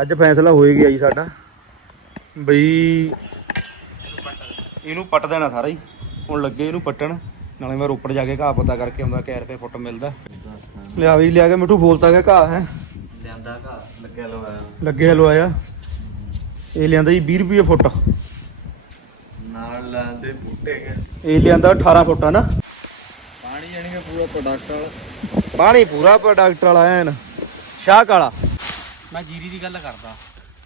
ਅੱਜ ਫੈਸਲਾ ਹੋਏ ਗਿਆ ਜੀ ਸਾਡਾ। ਬਈ ਇਹਨੂੰ ਪੱਟ ਦੇਣਾ ਸਾਰਾ ਹੀ। ਹੁਣ ਲੱਗੇ ਇਹਨੂੰ ਪੱਟਣ ਨਾਲੇ ਮੈਂ ਰੋਪੜ ਜਾ ਕੇ ਘਾਹ ਪਤਾ ਕਰਕੇ ਆਉਂਦਾ ਕਿ ਰੁਪਏ ਫੁੱਟ ਮਿਲਦਾ। ਲਿਆ ਵੀ ਲਿਆ ਕੇ ਮਿੱਠੂ ਫੋਲਤਾ ਗਿਆ ਘਾਹ ਹੈ? ਲਿਆਂਦਾ ਘਾ ਲੱਗਿਆ ਲਵਾਇਆ। ਇਹ ਲਿਆਂਦਾ ਜੀ 20 ਰੁਪਏ ਫੁੱਟ। ਨਾਲ ਲਾਂਦੇ ਬੂਟੇ। ਇਹ ਲਿਆਂਦਾ 18 ਫੁੱਟ ਨਾ ਪਾਣੀ ਜਾਣੀਗੇ ਪੂਰਾ ਪ੍ਰੋਡਕਟ ਵਾਲਾ। ਪਾਣੀ ਪੂਰਾ ਪ੍ਰੋਡਕਟ ਵਾਲਾ ਐਨ। ਸ਼ਾਹ ਕਾਲਾ ਮੈਂ ਜੀਰੀ ਦੀ ਗੱਲ ਕਰਦਾ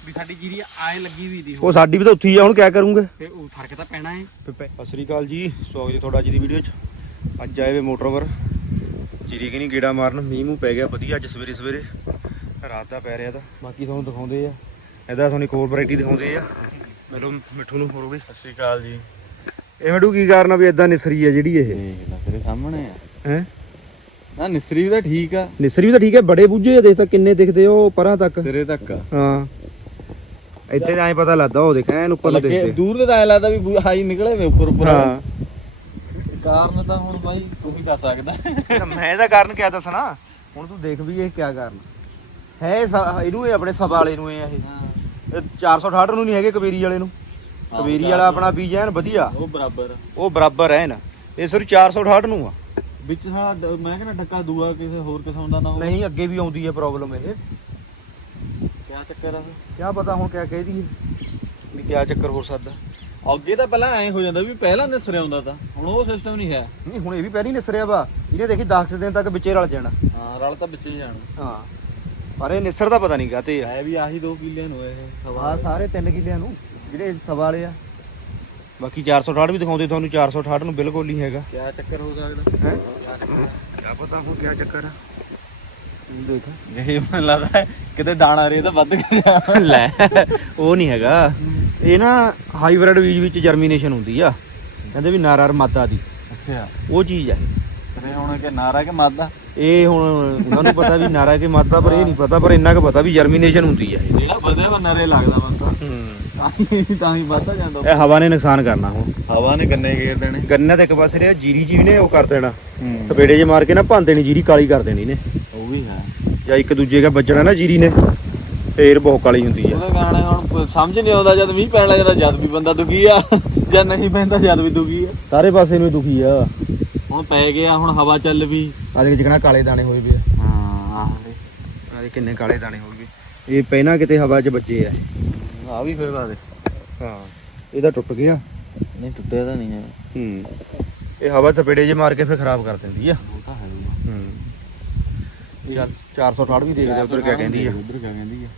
ਵੀ ਸਾਡੀ ਜੀਰੀ ਆਏ ਲੱਗੀ ਵੀ ਦੀ ਉਹ ਸਾਡੀ ਵੀ ਤਾਂ ਉੱਥੇ ਹੀ ਆ ਹੁਣ ਕਿਆ ਕਰੂੰਗੇ? ਤੇ ਉਹ ਫ਼ਰਕ ਤਾਂ ਪੈਣਾ ਹੈ ਸਤਿ ਸ੍ਰੀ ਅਕਾਲ ਜੀ ਸਵਾਗਤ ਹੈ ਤੁਹਾਡਾ ਅੱਜ ਦੀ ਵੀਡੀਓ 'ਚ। ਅੱਜ ਆਏ ਵੇ ਮੋਟਰ ਪਰ ਜੀਰੀ ਕਿ ਨਹੀਂ ਗੇੜਾ ਮਾਰਨ ਮੀਂਹ ਮੂੰਹ ਪੈ ਗਿਆ ਵਧੀਆ ਅੱਜ ਸਵੇਰੇ ਸਵੇਰੇ। ਰਾਤ ਦਾ ਪੈ ਰਿਹਾ ਤਾਂ। ਬਾਕੀ ਤੁਹਾਨੂੰ ਦਿਖਾਉਂਦੇ ਆ। ਇਹਦਾ ਤੁਹਾਨੂੰ ਇੱਕ ਹੋਰ ਵੈਰਾਈਟੀ ਦਿਖਾਉਂਦੇ ਆ। ਮੈਨੂੰ ਮਿੱਠੂ ਨੂੰ ਹੋਰ ਵੀ। ਸਤਿ ਸ਼੍ਰੀ ਅਕਾਲ ਜੀ। ਇਹ ਮਿੱਠੂ ਕੀ ਕਾਰਨ ਆ ਵੀ ਇਦਾਂ ਨਿਸਰੀ ਆ ਜਿਹੜੀ ਇਹ? ਤੇਰੇ ਸਾਹਮਣੇ ਆ। ਹੈ? ਨਾ ਨਿਸਰੀ ਵੀ ਤਾਂ ਠੀਕ ਆ। ਨਿਸਰੀ ਵੀ ਤਾਂ ਠੀਕ ਹੈ ਬੜੇ ਬੁੱਝੇ ਆ ਦੇਖ ਤਾਂ ਕਿੰਨੇ ਦਿਖਦੇ ਆ ਉਹ ਪਰਾਂ ਤੱਕ। ਸਿਰੇ ਤੱਕ ਆ। ਹਾਂ। ਇੱਥੇ ਤਾਂ ਐਂ ਪਤਾ ਲੱਗਦਾ ਉਹ ਦੇਖ ਐਨ ਉੱਪਰ ਨੂੰ ਲੱਗੇ ਦਿਖਦੇ। ਦੂਰ ਤੇ ਐਂ ਲੱਗਦਾ ਵੀ ਹਾਈ ਨਿਕਲੇ ਵੇ ਉੱਪਰ ਉੱਪਰ। ਹਾਂ। ਕਾਰਨ ਤਾਂ ਹੁਣ ਬਾਈ ਤੂੰ ਹੀ ਦੱਸ ਸਕਦਾ। ਤਾਂ ਮੈਂ ਇਹਦਾ ਕਾਰਨ ਕਿਆ ਦੱਸਣਾ ਹੁਣ ਤੂੰ ਦੇਖ ਵੀ ਇਹ ਕਿਆ ਕਾਰਨ। ਹੈ ਇਹ ਸ- ਇਹਨੂੰ ਇਹ ਆਪਣੇ ਸਭਾ ਵਾਲੇ ਨੂੰ ਇਹ ਇਹ। ਇਹ 468 ਨੂੰ ਨਹੀਂ ਹੈਗੇ ਕਬੇਰੀ ਵਾਲੇ ਨੂੰ। ਹਾਂ, ਕਬੇਰੀ ਵਾਲਾ ਆਪਣਾ ਬੀਜ ਐਨ ਵਧੀਆ। ਉਹ ਬਰਾਬਰ। ਉਹ ਬਰਾਬਰ ਹੈ ਨਾ ਇਹ ਸਿਰ 468 ਨੂੰ ਆ। ਵਿੱਚ ਸਾਲਾ ਡ- ਮੈਂ ਕਹਿੰਦਾ ਡੱਕਾ ਦੂਆ ਕਿਸੇ ਹੋਰ ਕਿਸਮ ਦਾ ਨਾ ਹੋਵੇ। ਨਹੀਂ ਅੱਗੇ ਵੀ ਆਉਂਦੀ ਹੈ ਪ੍ਰੋਬਲਮ ਇਹ। ਕਿਆ ਚੱਕਰ ਆ ਫਿਰ? ਕਿਆ ਪਤਾ ਹੁਣ ਕਿਆ ਕਹਿ ਦਈਏ। ਵੀ ਕਿਆ ਚੱਕਰ ਹੋ ਸਕਦਾ। ਅੱਗੇ ਤਾਂ ਪਹਿਲਾਂ ਐਂ ਹੋ ਜਾਂਦਾ ਵੀ ਪਹਿਲਾਂ ਨਿਸਰ ਆਉਂਦਾ ਤਾਂ ਹੁਣ ਉਹ ਸਿਸਟਮ ਨਹੀਂ ਹੈ। ਨਹੀਂ ਹੁਣ ਇਹ ਵੀ ਪਹਿਲਾਂ ਹੀ ਨਿਸਰਿਆ ਵਾ। ਇਹਨੇ ਦੇਖੀ 10 ਦਿਨ ਤੱਕ ਵਿੱਚੇ ਰਲ ਜਾਣਾ। ਹਾਂ ਰਲ ਤਾਂ ਵਿੱਚੇ ਜਾਣਾ। ਹਾਂ। ਪਰ ਇਹ ਨਿਸਰ ਦਾ ਪਤਾ ਨਹੀਂ ਕਾਤੇ ਆ। ਹੈ ਵੀ ਆਹੀ 2 ਕਿੱਲੇ ਨੂੰ ਇਹ ਆ ਸਾਰੇ 3 ਕਿੱਲਿਆਂ ਨੂੰ ਜਿਹੜੇ ਸਭਾ ਵਾਲੇ ਆ। ਬਾਕੀ 468 ਵੀ ਦਿਖਾਉਂਦੇ ਤੁਹਾਨੂੰ 468 ਨੂੰ ਬਿਲਕੁਲ ਨਹੀਂ ਹੈਗਾ। ਕਿਆ ਚੱਕਰ ਹੋ ਸਕਦਾ ਹੈ? ਕਿਆ ਪਤਾ ਹੁਣ ਕਿਆ ਚੱਕਰ ਆ। ਦੇਖ। ਇਹ ਮੈਨੂੰ ਲੱਗਦਾ ਹੈ ਕਿਤੇ ਦਾਣਾ ਰੇ ਤਾਂ ਵੱਧ ਗਿਆ। ਲੈ ਉਹ ਨਹੀਂ ਹੈਗਾ। ਇਹ ਨਾ ਹਾਈਬ੍ਰਿਡ ਬੀਜ ਵਿੱਚ ਜਰਮੀਨੇਸ਼ਨ ਹੁੰਦੀ ਆ। ਕਹਿੰਦੇ ਵੀ ਨਾਰਾਰ ਮਾਤਾ ਦੀ। ਅੱਛਾ। ਉਹ ਚੀਜ਼ ਆ। ਕਦੇ ਹੁਣ ਕਿ ਨਾਰਾ ਕਿ ਮਾਦਾ? ਇਹ ਹੁਣ ਉਹਨਾਂ ਨੂੰ ਪਤਾ ਵੀ ਨਾਰਾ ਕੇ ਮਾਤਾ ਪਰ ਇਹ ਨਹੀਂ ਪਤਾ ਪਰ ਇੰਨਾ ਕੁ ਪਤਾ ਵੀ ਜਰਮੀਨੇਸ਼ਨ ਹੁੰਦੀ ਆ ਇਹ। ਜਿਹੜਾ ਵਧਿਆ ਵਾ ਨਰੇ ਲੱਗਦਾ ਬੰਦਾ ਹੂੰ। ਤਾਂ ਹੀ ਤਾਂ ਹੀ ਵੱਧਦਾ ਜਾਂਦਾ। ਇਹ ਹਵਾ ਨੇ ਨੁਕਸਾਨ ਕਰਨਾ ਹੁਣ। ਹਵਾ ਨੇ ਗੰਨੇ ਘੇਰ ਦੇਣੇ। ਗੰਨਾ ਤੇ ਇੱਕ ਪਾਸੇ ਰਿਹਾ ਜੀਰੀ ਜੀ ਵੀ ਨੇ ਉਹ ਕਰ ਦੇਣਾ। ਸਪੇੜੇ ਜੇ ਮਾਰ ਕੇ ਨਾ ਭੰਨ ਦੇਣੀ ਜੀਰੀ ਕਾਲੀ ਕਰ ਦੇਣੀ ਨੇ। ਉਹ ਵੀ ਹੈ। ਜਾਂ ਇੱਕ ਦੂਜੇ ਦਾ ਵੱਜਣਾ ਨਾ ਜੀਰੀ ਨੇ ਫੇਰ ਬਹੁਤ ਕਾਲੀ ਹੁੰਦੀ ਆ। ਉਹਦਾ ਗਾਣਾ ਹੁਣ ਸਮਝ ਨਹੀਂ ਆਉਂਦਾ ਜਦ ਮੀਂਹ ਪੈਣ ਲੱਗਦਾ ਜਦ ਵੀ ਬੰਦਾ ਦੁਖੀ ਆ ਜਦ ਨਹੀਂ ਪੈਂਦਾ ਜਦ ਵੀ ਦੁਖੀ ਆ। ਸਾਰੇ ਪਾਸੇ ਨੂੰ ਦੁਖੀ ਆ। ਹੁਣ ਪੈ ਗਿਆ ਹੁਣ ਹਵਾ ਚੱਲ ਵੀ। ਆ ਦੇਖ ਜਿਕਣਾ ਕਾਲੇ ਦਾਣੇ ਹੋਏ ਆ। ਹਾਂ ਆ ਦੇ ਕਿੰਨੇ ਕਾਲੇ ਦਾਣੇ ਹੋ ਗਏ ਇਹ ਪਹਿਲਾਂ ਕਿਤੇ ਹਵਾ 'ਚ ਵੱਜੇ ਆ। ਆ ਵੀ ਫਿਰ ਦੇ। ਹਾਂ। ਇਹਦਾ ਟੁੱਟ ਗਿਆ। ਨਹੀਂ ਟੁੱਟਿਆ ਤਾਂ ਨਹੀਂ ਹੈ। ਹੂੰ। ਇਹ ਹਵਾ ਥਪੇੜੇ ਜੇ ਮਾਰ ਕੇ ਫਿਰ ਖਰਾਬ ਕਰ ਦਿੰਦੀ ਆ। ਉਹ ਤਾਂ ਹੈ ਹੂੰ ਚੱਲ 468 ਵੀ ਦੇਖਦੇ ਉਧਰ ਕਿਆ ਕਹਿੰਦੀ ਆ। ਉਧਰ ਕਿਆ ਕਹਿੰਦੀ ਆ।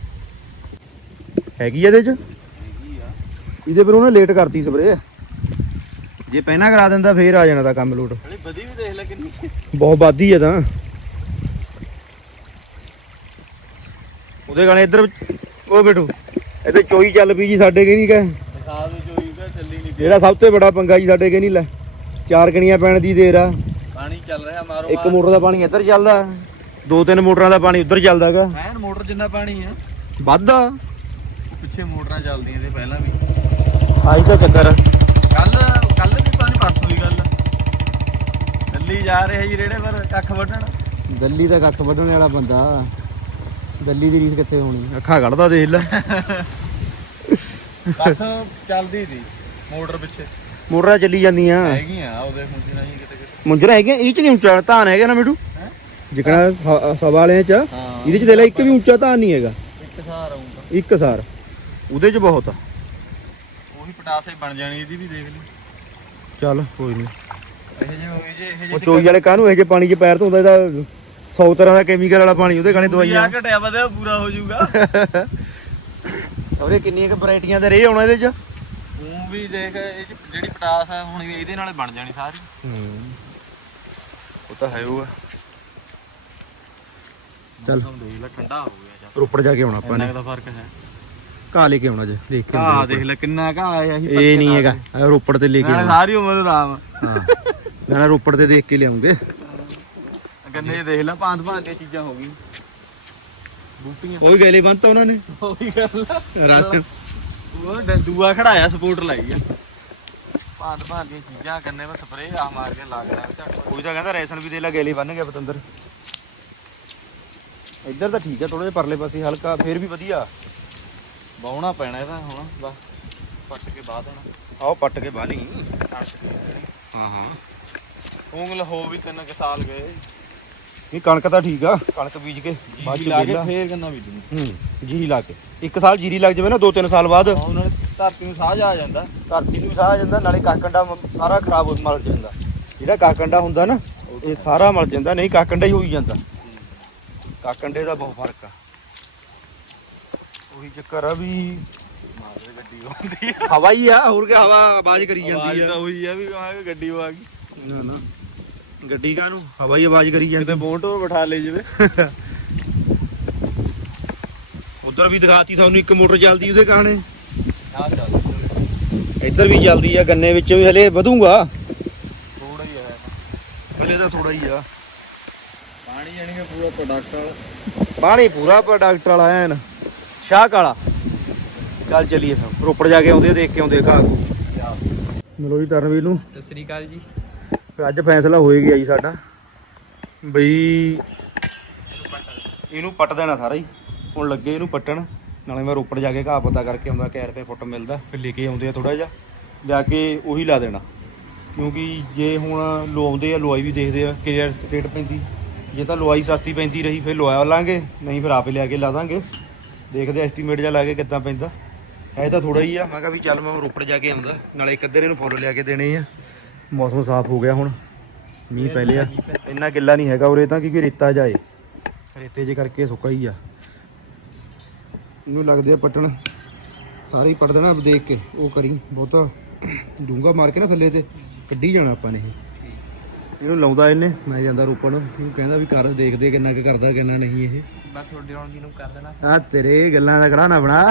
ਹੈਗੀ ਆ ਇਹਦੇ 'ਚ? ਇਹਦੇ ਪਰ ਉਹਨੇ ਲੇਟ ਕਰਤੀ ਸਪਰੇ ਜੇ ਪਹਿਲਾਂ ਕਰਾ ਦਿੰਦਾ ਫੇਰ ਆ ਜਾਣਾ ਤਾਂ ਕੰਮ ਲੋਟ। ਹਲੇ ਵਧੀ ਵੀ ਦੇਖ ਲੈ ਕਿੰਨੀ। ਬਹੁਤ ਵਾਦੀ ਆ ਤਾਂ। ਉਹਦੇ ਗਾਣੇ ਇੱਧਰ ਉਹ ਬੇਟੂ। ਇੱਥੇ ਚੋਈ ਚੱਲ ਪਈ ਜੀ ਸਾਡੇ ਕੇ ਨਹੀਂ ਕਹੇ। ਦਿਖਾ ਦੋ ਚੋਈ ਦਾ ਚੱਲੀ ਨਹੀਂ ਜਿਹੜਾ ਸਭ ਤੋਂ ਵੱਡਾ ਪੰਗਾ ਜੀ ਸਾਡੇ ਕੇ ਨਹੀਂ ਲੈ। ਚਾਰ ਕਣੀਆਂ ਪੈਣ ਦੀ ਦੇਰ ਆ। ਪਾਣੀ ਚੱਲ ਰਿਹਾ ਮਾਰੋ ਇੱਕ ਮੋਟਰ ਦਾ ਪਾਣੀ ਇੱਧਰ ਚੱਲਦਾ। ਦੋ ਤਿੰਨ ਮੋਟਰਾਂ ਦਾ ਪਾਣੀ ਉੱਧਰ ਚੱਲਦਾਗਾ ਐਨ ਮੋਟਰ ਜਿੰਨਾ ਪਾਣੀ ਆ। ਵੱਧਦਾ ਪਿੱਛੇ ਮੋਟਰਾਂ ਚੱਲਦੀਆਂ ਤੇ ਪਹਿਲਾਂ ਵੀ। ਆਈ ਤਾਂ ਚੱਕਰ ਕੱਲ ਕੱਲ ਵੀ ਪਾਣੀ ਪਰਸੋਂ ਦੀ ਗੱਲ ਦਿੱਲੀ ਜਾ ਰਹੇ ਜੀ ਰੇੜੇ ਪਰ ਕੱਖ ਵੱਢਣ। ਦਿੱਲੀ ਦਾ ਕੱਖ ਵੱਢਣ ਵਾਲਾ ਬੰਦਾ। ਦਿੱਲੀ ਦੀ ਰੀਸ ਕਿੱਥੇ ਹੋਣੀ ਅੱਖਾਂ ਕੱਢਦਾ ਦੇਖ ਲੈ। ਕੱਖ ਚੱਲਦੀ ਸੀ ਮੋਟਰ ਪਿੱਛੇ। ਮੋਟਰਾਂ ਚੱਲੀ ਜਾਂਦੀਆਂ। ਹੈਗੀਆਂ ਉਹਦੇ ਕਿਤੇ ਕਿਤੇ। ਮੁੰਜਰਾ ਹੈਗੀਆਂ ਇਹ ਚ ਨਹੀਂ ਉੱਚਾ ਧਾਨ ਹੈਗਾ ਨਾ ਮਿੱਟੂ ਹੈਂ? ਜਿਕਣਾ ਸਵਾ ਵਾਲਿਆਂ ਚ। ਹਾਂ ਇਹਦੇ ਚ ਦੇ ਲੈ ਇੱਕ ਵੀ ਉੱਚਾ ਧਾਨ ਨਹੀਂ ਹੈਗਾ। ਇੱਕ ਸਾਰ ਆਉਂਦਾ ਇੱਕ ਸਾਰ। ਉਹਦੇ ਚ ਬਹੁਤ ਆ। ਉਹੀ ਪਟਾਸੇ ਬਣ ਜਾਣੀ ਇਹਦੀ ਵੀ ਦੇਖ ਲਈ ਚੱਲ ਕੋਈ ਨਹੀਂ ਇਹ ਜੇ ਹੋਏ ਜੇ ਇਹ ਉਹ ਚੋਈ ਵਾਲੇ ਕਾਹਨੂੰ ਇਹ ਜੇ ਪਾਣੀ 'ਚ ਪੈਰ ਧੋਂਦਾ ਇਹਦਾ? 100 ਤਰ੍ਹਾਂ ਦਾ ਕੈਮੀਕਲ ਵਾਲਾ ਪਾਣੀ ਉਹਦੇ ਗਾਣੇ ਦਵਾਈਆਂ। ਘਟਿਆ ਵਧਿਆ ਪੂਰਾ ਹੋ ਜਾਊਗਾ। ਉਹਦੇ ਕਿੰਨੀਆਂ ਕੁ ਵੈਰਾਈਟੀਆਂ ਦੇ ਰੇ ਆਉਣਾ ਇਹਦੇ ਚ? ਤੂੰ ਵੀ ਦੇਖ ਇਹ 'ਚ ਜਿਹੜੀ ਪਟਾਸ ਆ ਹੁਣ ਇਹਦੇ ਨਾਲ ਬਣ ਜਾਣੀ ਸਾਰੀ। ਉਹ ਤਾਂ ਹੈ ਉਹ ਚੱਲ। ਦੇਖ ਲੈ ਠੰਡਾ ਹੋ ਗਿਆ ਜਾ ਰੋਪੜ ਜਾ ਕੇ ਆਉਣਾ ਆਪਾਂ ਇੰਨਾ ਨੇ। ਤਾਂ ਫ਼ਰਕ ਹੈ। ਘਾਹ ਲੈ ਕੇ ਆਉਣਾ ਜੇ ਦੇਖ ਕੇ ਆਉਣਾ ਦੇਖ ਲੈ ਕਿੰਨਾ ਘਾਹ ਆਇਆ ਸੀ ਇਹ ਨਹੀਂ ਹੈਗਾ ਰੋਪੜ ਤੇ ਲੈ ਕੇ ਆਉਣਾ। ਸਾਰੀ ਉਮਰ ਆਰਾਮ। ਹਾਂ। ਨਾ ਰੋਪੜ ਤੇ ਦੇਖ ਕੇ ਲਿਆਉਂਗੇ। ਗੰਨੇ ਦੇਖ ਲੈ ਭਾਂਤ ਭਾਂਤ ਦੀਆਂ ਚੀਜ਼ਾਂ ਹੋ ਗਈਆਂ। ਬੂਟੀਆਂ। ਕੋਈ ਗੈਲੇ ਬੰਨਤਾ ਉਹਨਾਂ ਨੇ। ਉਹੀ ਗੱਲ। ਰੱਖ ਉਹ ਦੂਆ ਖੜਾਇਆ ਸਪੋਰਟ ਲਾਈ ਆ। ਭਾਂਤ ਭਾਂਤ ਦੀਆਂ ਚੀਜ਼ਾਂ ਕੰਨੇ ਵਿੱਚ ਸਪਰੇਅ ਆ ਮਾਰ ਕੇ ਲਾ ਗਿਆ ਝੱਟ। ਕੋਈ ਤਾਂ ਕਹਿੰਦਾ ਰੈਸ਼ਨ ਵੀ ਦੇ ਲੈ ਗੈਲੇ ਬੰਨ ਗਿਆ ਪਤੰਦਰ। ਇੱਧਰ ਤਾਂ ਠੀਕ ਆ ਥੋੜੇ ਜਿਹਾ ਪਰਲੇ ਪਾਸੇ ਹਲਕਾ ਫੇਰ ਵੀ ਵਧੀਆ। ਬਾਉਣਾ ਪੈਣਾ ਇਹਦਾ ਹੁਣ ਬਸ। ਪੱਟ ਕੇ ਬਾਹ ਦੇਣਾ ਆਓ ਪੱਟ ਕੇ ਕਣਕ ਦੀ ਹਾਂ ਹਾਂ। ਉਂਗਲ ਹੋ ਵੀ ਤਿੰਨ ਕੁ ਸਾਲ ਗਏ। ਇਹ ਕਣਕ ਤਾਂ ਠੀਕ ਆ। ਕਣਕ ਬੀਜ ਕੇ ਬਾਅਦ ਚ ਲਾ ਕੇ। ਫੇਰ ਕਿੰਨਾ ਬੀਜਣੀ ਹੂੰ ਜੀਰੀ ਲਾ ਕੇ। ਇੱਕ ਸਾਲ ਜੀਰੀ ਲੱਗ ਜਾਵੇ ਨਾ ਦੋ ਤਿੰਨ ਸਾਲ ਬਾਅਦ। ਉਹਨਾਂ ਨੇ ਧਰਤੀ ਨੂੰ ਸਾਹ ਜਾ ਆ ਜਾਂਦਾ। ਧਰਤੀ ਨੂੰ ਵੀ ਸਾਹ ਆ ਜਾਂਦਾ ਨਾਲੇ ਕਾਕੰਡਾ ਮ- ਸਾਰਾ ਖਰਾਬ ਹੋ ਮਲ ਜਾਂਦਾ। ਜਿਹੜਾ ਕਾਕੰਡਾ ਹੁੰਦਾ ਨਾ ਇਹ ਸਾਰਾ ਮਲ ਜਾਂਦਾ ਨਹੀਂ ਕਾਕੰਡਾ ਹੀ ਹੋਈ ਜਾਂਦਾ। ਕਾਕੰਡੇ ਦਾ ਬਹੁਤ ਫ਼ਰਕ ਆ। ਉਹੀ ਚੱਕਰ ਆ ਵੀ ਮਾਰੇ ਗੱਡੀ ਆਉਂਦੀ ਆ। ਹਵਾ ਹੀ ਆ ਹੋਰ ਕੀ ਹਵਾ ਆਵਾਜ਼ ਕਰੀ ਆਵਾਜ਼ ਜਾਂਦੀ ਤਾਂ ਆ ਉਹੀ ਆ ਵੀ ਗੱਡੀ ਆ ਗਈ ਨਾ ਨਾ। ਗੱਡੀ ਕਾਹਨੂੰ? ਹਵਾ ਹੀ ਆਵਾਜ਼ ਕਰੀ ਜਾਂਦੀ। ਕਿਤੇ ਬੋਂਟੋ ਬਿਠਾ ਲੈ ਜਵੇ। ਉਧਰ ਵੀ ਦਿਖਾਤੀ ਤੁਹਾਨੂੰ ਇੱਕ ਮੋਟਰ ਚੱਲਦੀ ਉਹਦੇ ਚੱਲ ਇੱਧਰ ਵੀ ਚੱਲਦੀ ਆ ਗੰਨੇ ਵਿੱਚ ਵੀ ਹਲੇ ਵਧੂਗਾ। ਥੋੜਾ ਹੀ ਹੈ। ਹਲੇ ਤਾਂ ਥੋੜਾ ਹੀ ਆ। ਪਾਣੀ ਜਾਣੀ ਕਿ ਪੂਰਾ ਪ੍ਰੋਡਕਟ ਪਾਣੀ ਪੂਰਾ ਪ੍ਰੋਡਕਟ ਵਾਲਾ ਐਨ। ਸ਼ਾਹ ਕਾਲਾ। ਚੱਲ ਚਲੀਏ ਫਿਰ। ਰੋਪੜ ਜਾ ਕੇ ਆਉਂਦੇ ਆ, ਦੇਖ ਕੇ ਆਉਂਦੇ ਘਾਹ ਮਿਲੋ ਜੀ ਤਰਨਵੀਰ ਨੂੰ। ਸਤਿ ਸ੍ਰੀ ਅਕਾਲ ਜੀ। ਅੱਜ ਫੈਸਲਾ ਹੋਏ ਗਿਆ ਜੀ ਸਾਡਾ। ਬਈ ਇਹਨੂੰ ਪੱਟ ਦੇਣਾ ਸਾਰਾ ਹੀ। ਹੁਣ ਲੱਗੇ ਇਹਨੂੰ ਪੱਟਣ, ਨਾਲੇ ਮੈਂ ਰੋਪੜ ਜਾ ਕੇ ਘਾਹ ਪਤਾ ਕਰਕੇ ਆਉਂਦਾ ਕਿ ਰੁਪਏ ਫੁੱਟ ਮਿਲਦਾ, ਫਿਰ ਲੈ ਕੇ ਆਉਂਦੇ ਆ ਥੋੜਾ ਜਿਹਾ, ਜਾ ਕੇ ਉਹੀ ਲਾ ਦੇਣਾ। ਕਿਉਂਕਿ ਜੇ ਹੁਣ ਲਵਾਉਂਦੇ ਆ, ਲਵਾਈ ਵੀ ਦੇਖਦੇ ਆ, ਕਿਹੜਾ ਰੇਟ ਪੈਂਦੀ। ਜੇ ਤਾਂ ਲਵਾਈ ਸਸਤੀ ਪੈਂਦੀ ਰਹੀ, ਫਿਰ ਲਵਾ ਲਾਂਗੇ, ਨਹੀਂ ਫਿਰ ਆਪੇ ਲਿਆ ਕੇ ਲਾ ਦਾਂਗੇ। ਦੇਖਦੇ ਐਸਟੀਮੇਟ ਜਾ ਲਾ ਕੇ ਕਿੱਦਾਂ ਪੈਂਦਾ। ਹੈ ਤਾਂ ਥੋੜਾ ਹੀ ਆ, ਮੈਂ ਕਿਹਾ ਵੀ ਚੱਲ ਮੈਂ ਹੁਣ ਰੋਪੜ ਜਾ ਕੇ ਆਉਂਦਾ, ਨਾਲੇ ਇੱਕ ਅੱਧੇ ਨੂੰ ਫੁੱਲ ਲਿਆ ਕੇ ਦੇਣੇ ਆ। ਮੌਸਮ ਸਾਫ਼ ਹੋ ਗਿਆ ਹੁਣ। ਮੀਂਹ ਪੈ ਲਿਆ। ਇੰਨਾ ਗਿੱਲਾ ਨਹੀਂ ਹੈਗਾ ਉਰੇ ਤਾਂ ਕਿਉਂਕਿ ਰੇਤਾ ਜਾਏ। ਰੇਤੇ ਜੇ ਕਰਕੇ ਸੁੱਕਾ ਹੀ ਆ। ਇਹਨੂੰ ਲੱਗਦੇ ਆ ਪੱਟਣ। ਸਾਰੇ ਹੀ ਪੱਟ ਦੇਣਾ ਦੇਖ ਕੇ ਉਹ ਕਰੀ। ਬਹੁਤਾ ਡੂੰਗਾ ਮਾਰ ਕੇ ਨਾ ਥੱਲੇ ਤੇ ਕੱਢੀ ਜਾਣਾ ਆਪਾਂ ਨੇ ਇਹ। ਇਹਨੂੰ ਲਾਉਂਦਾ ਇਹਨੇ ਮੈਂ ਜਾਂਦਾ ਰੋਪਣ ਇਹਨੂੰ ਕਹਿੰਦਾ ਵੀ ਕਰ ਦੇਖਦੇ ਕਿੰਨਾ ਕੁ ਕਰਦਾ ਕਿੰਨਾ ਨਹੀਂ ਇਹ। ਬਸ ਤੁਹਾਡੇ ਹੁਣ ਜਿਹਨੂੰ ਕਰ ਦੇਣਾ ਆ ਤੇਰੇ ਗੱਲਾਂ ਦਾ ਕੜਾ ਨਾ ਬਣਾ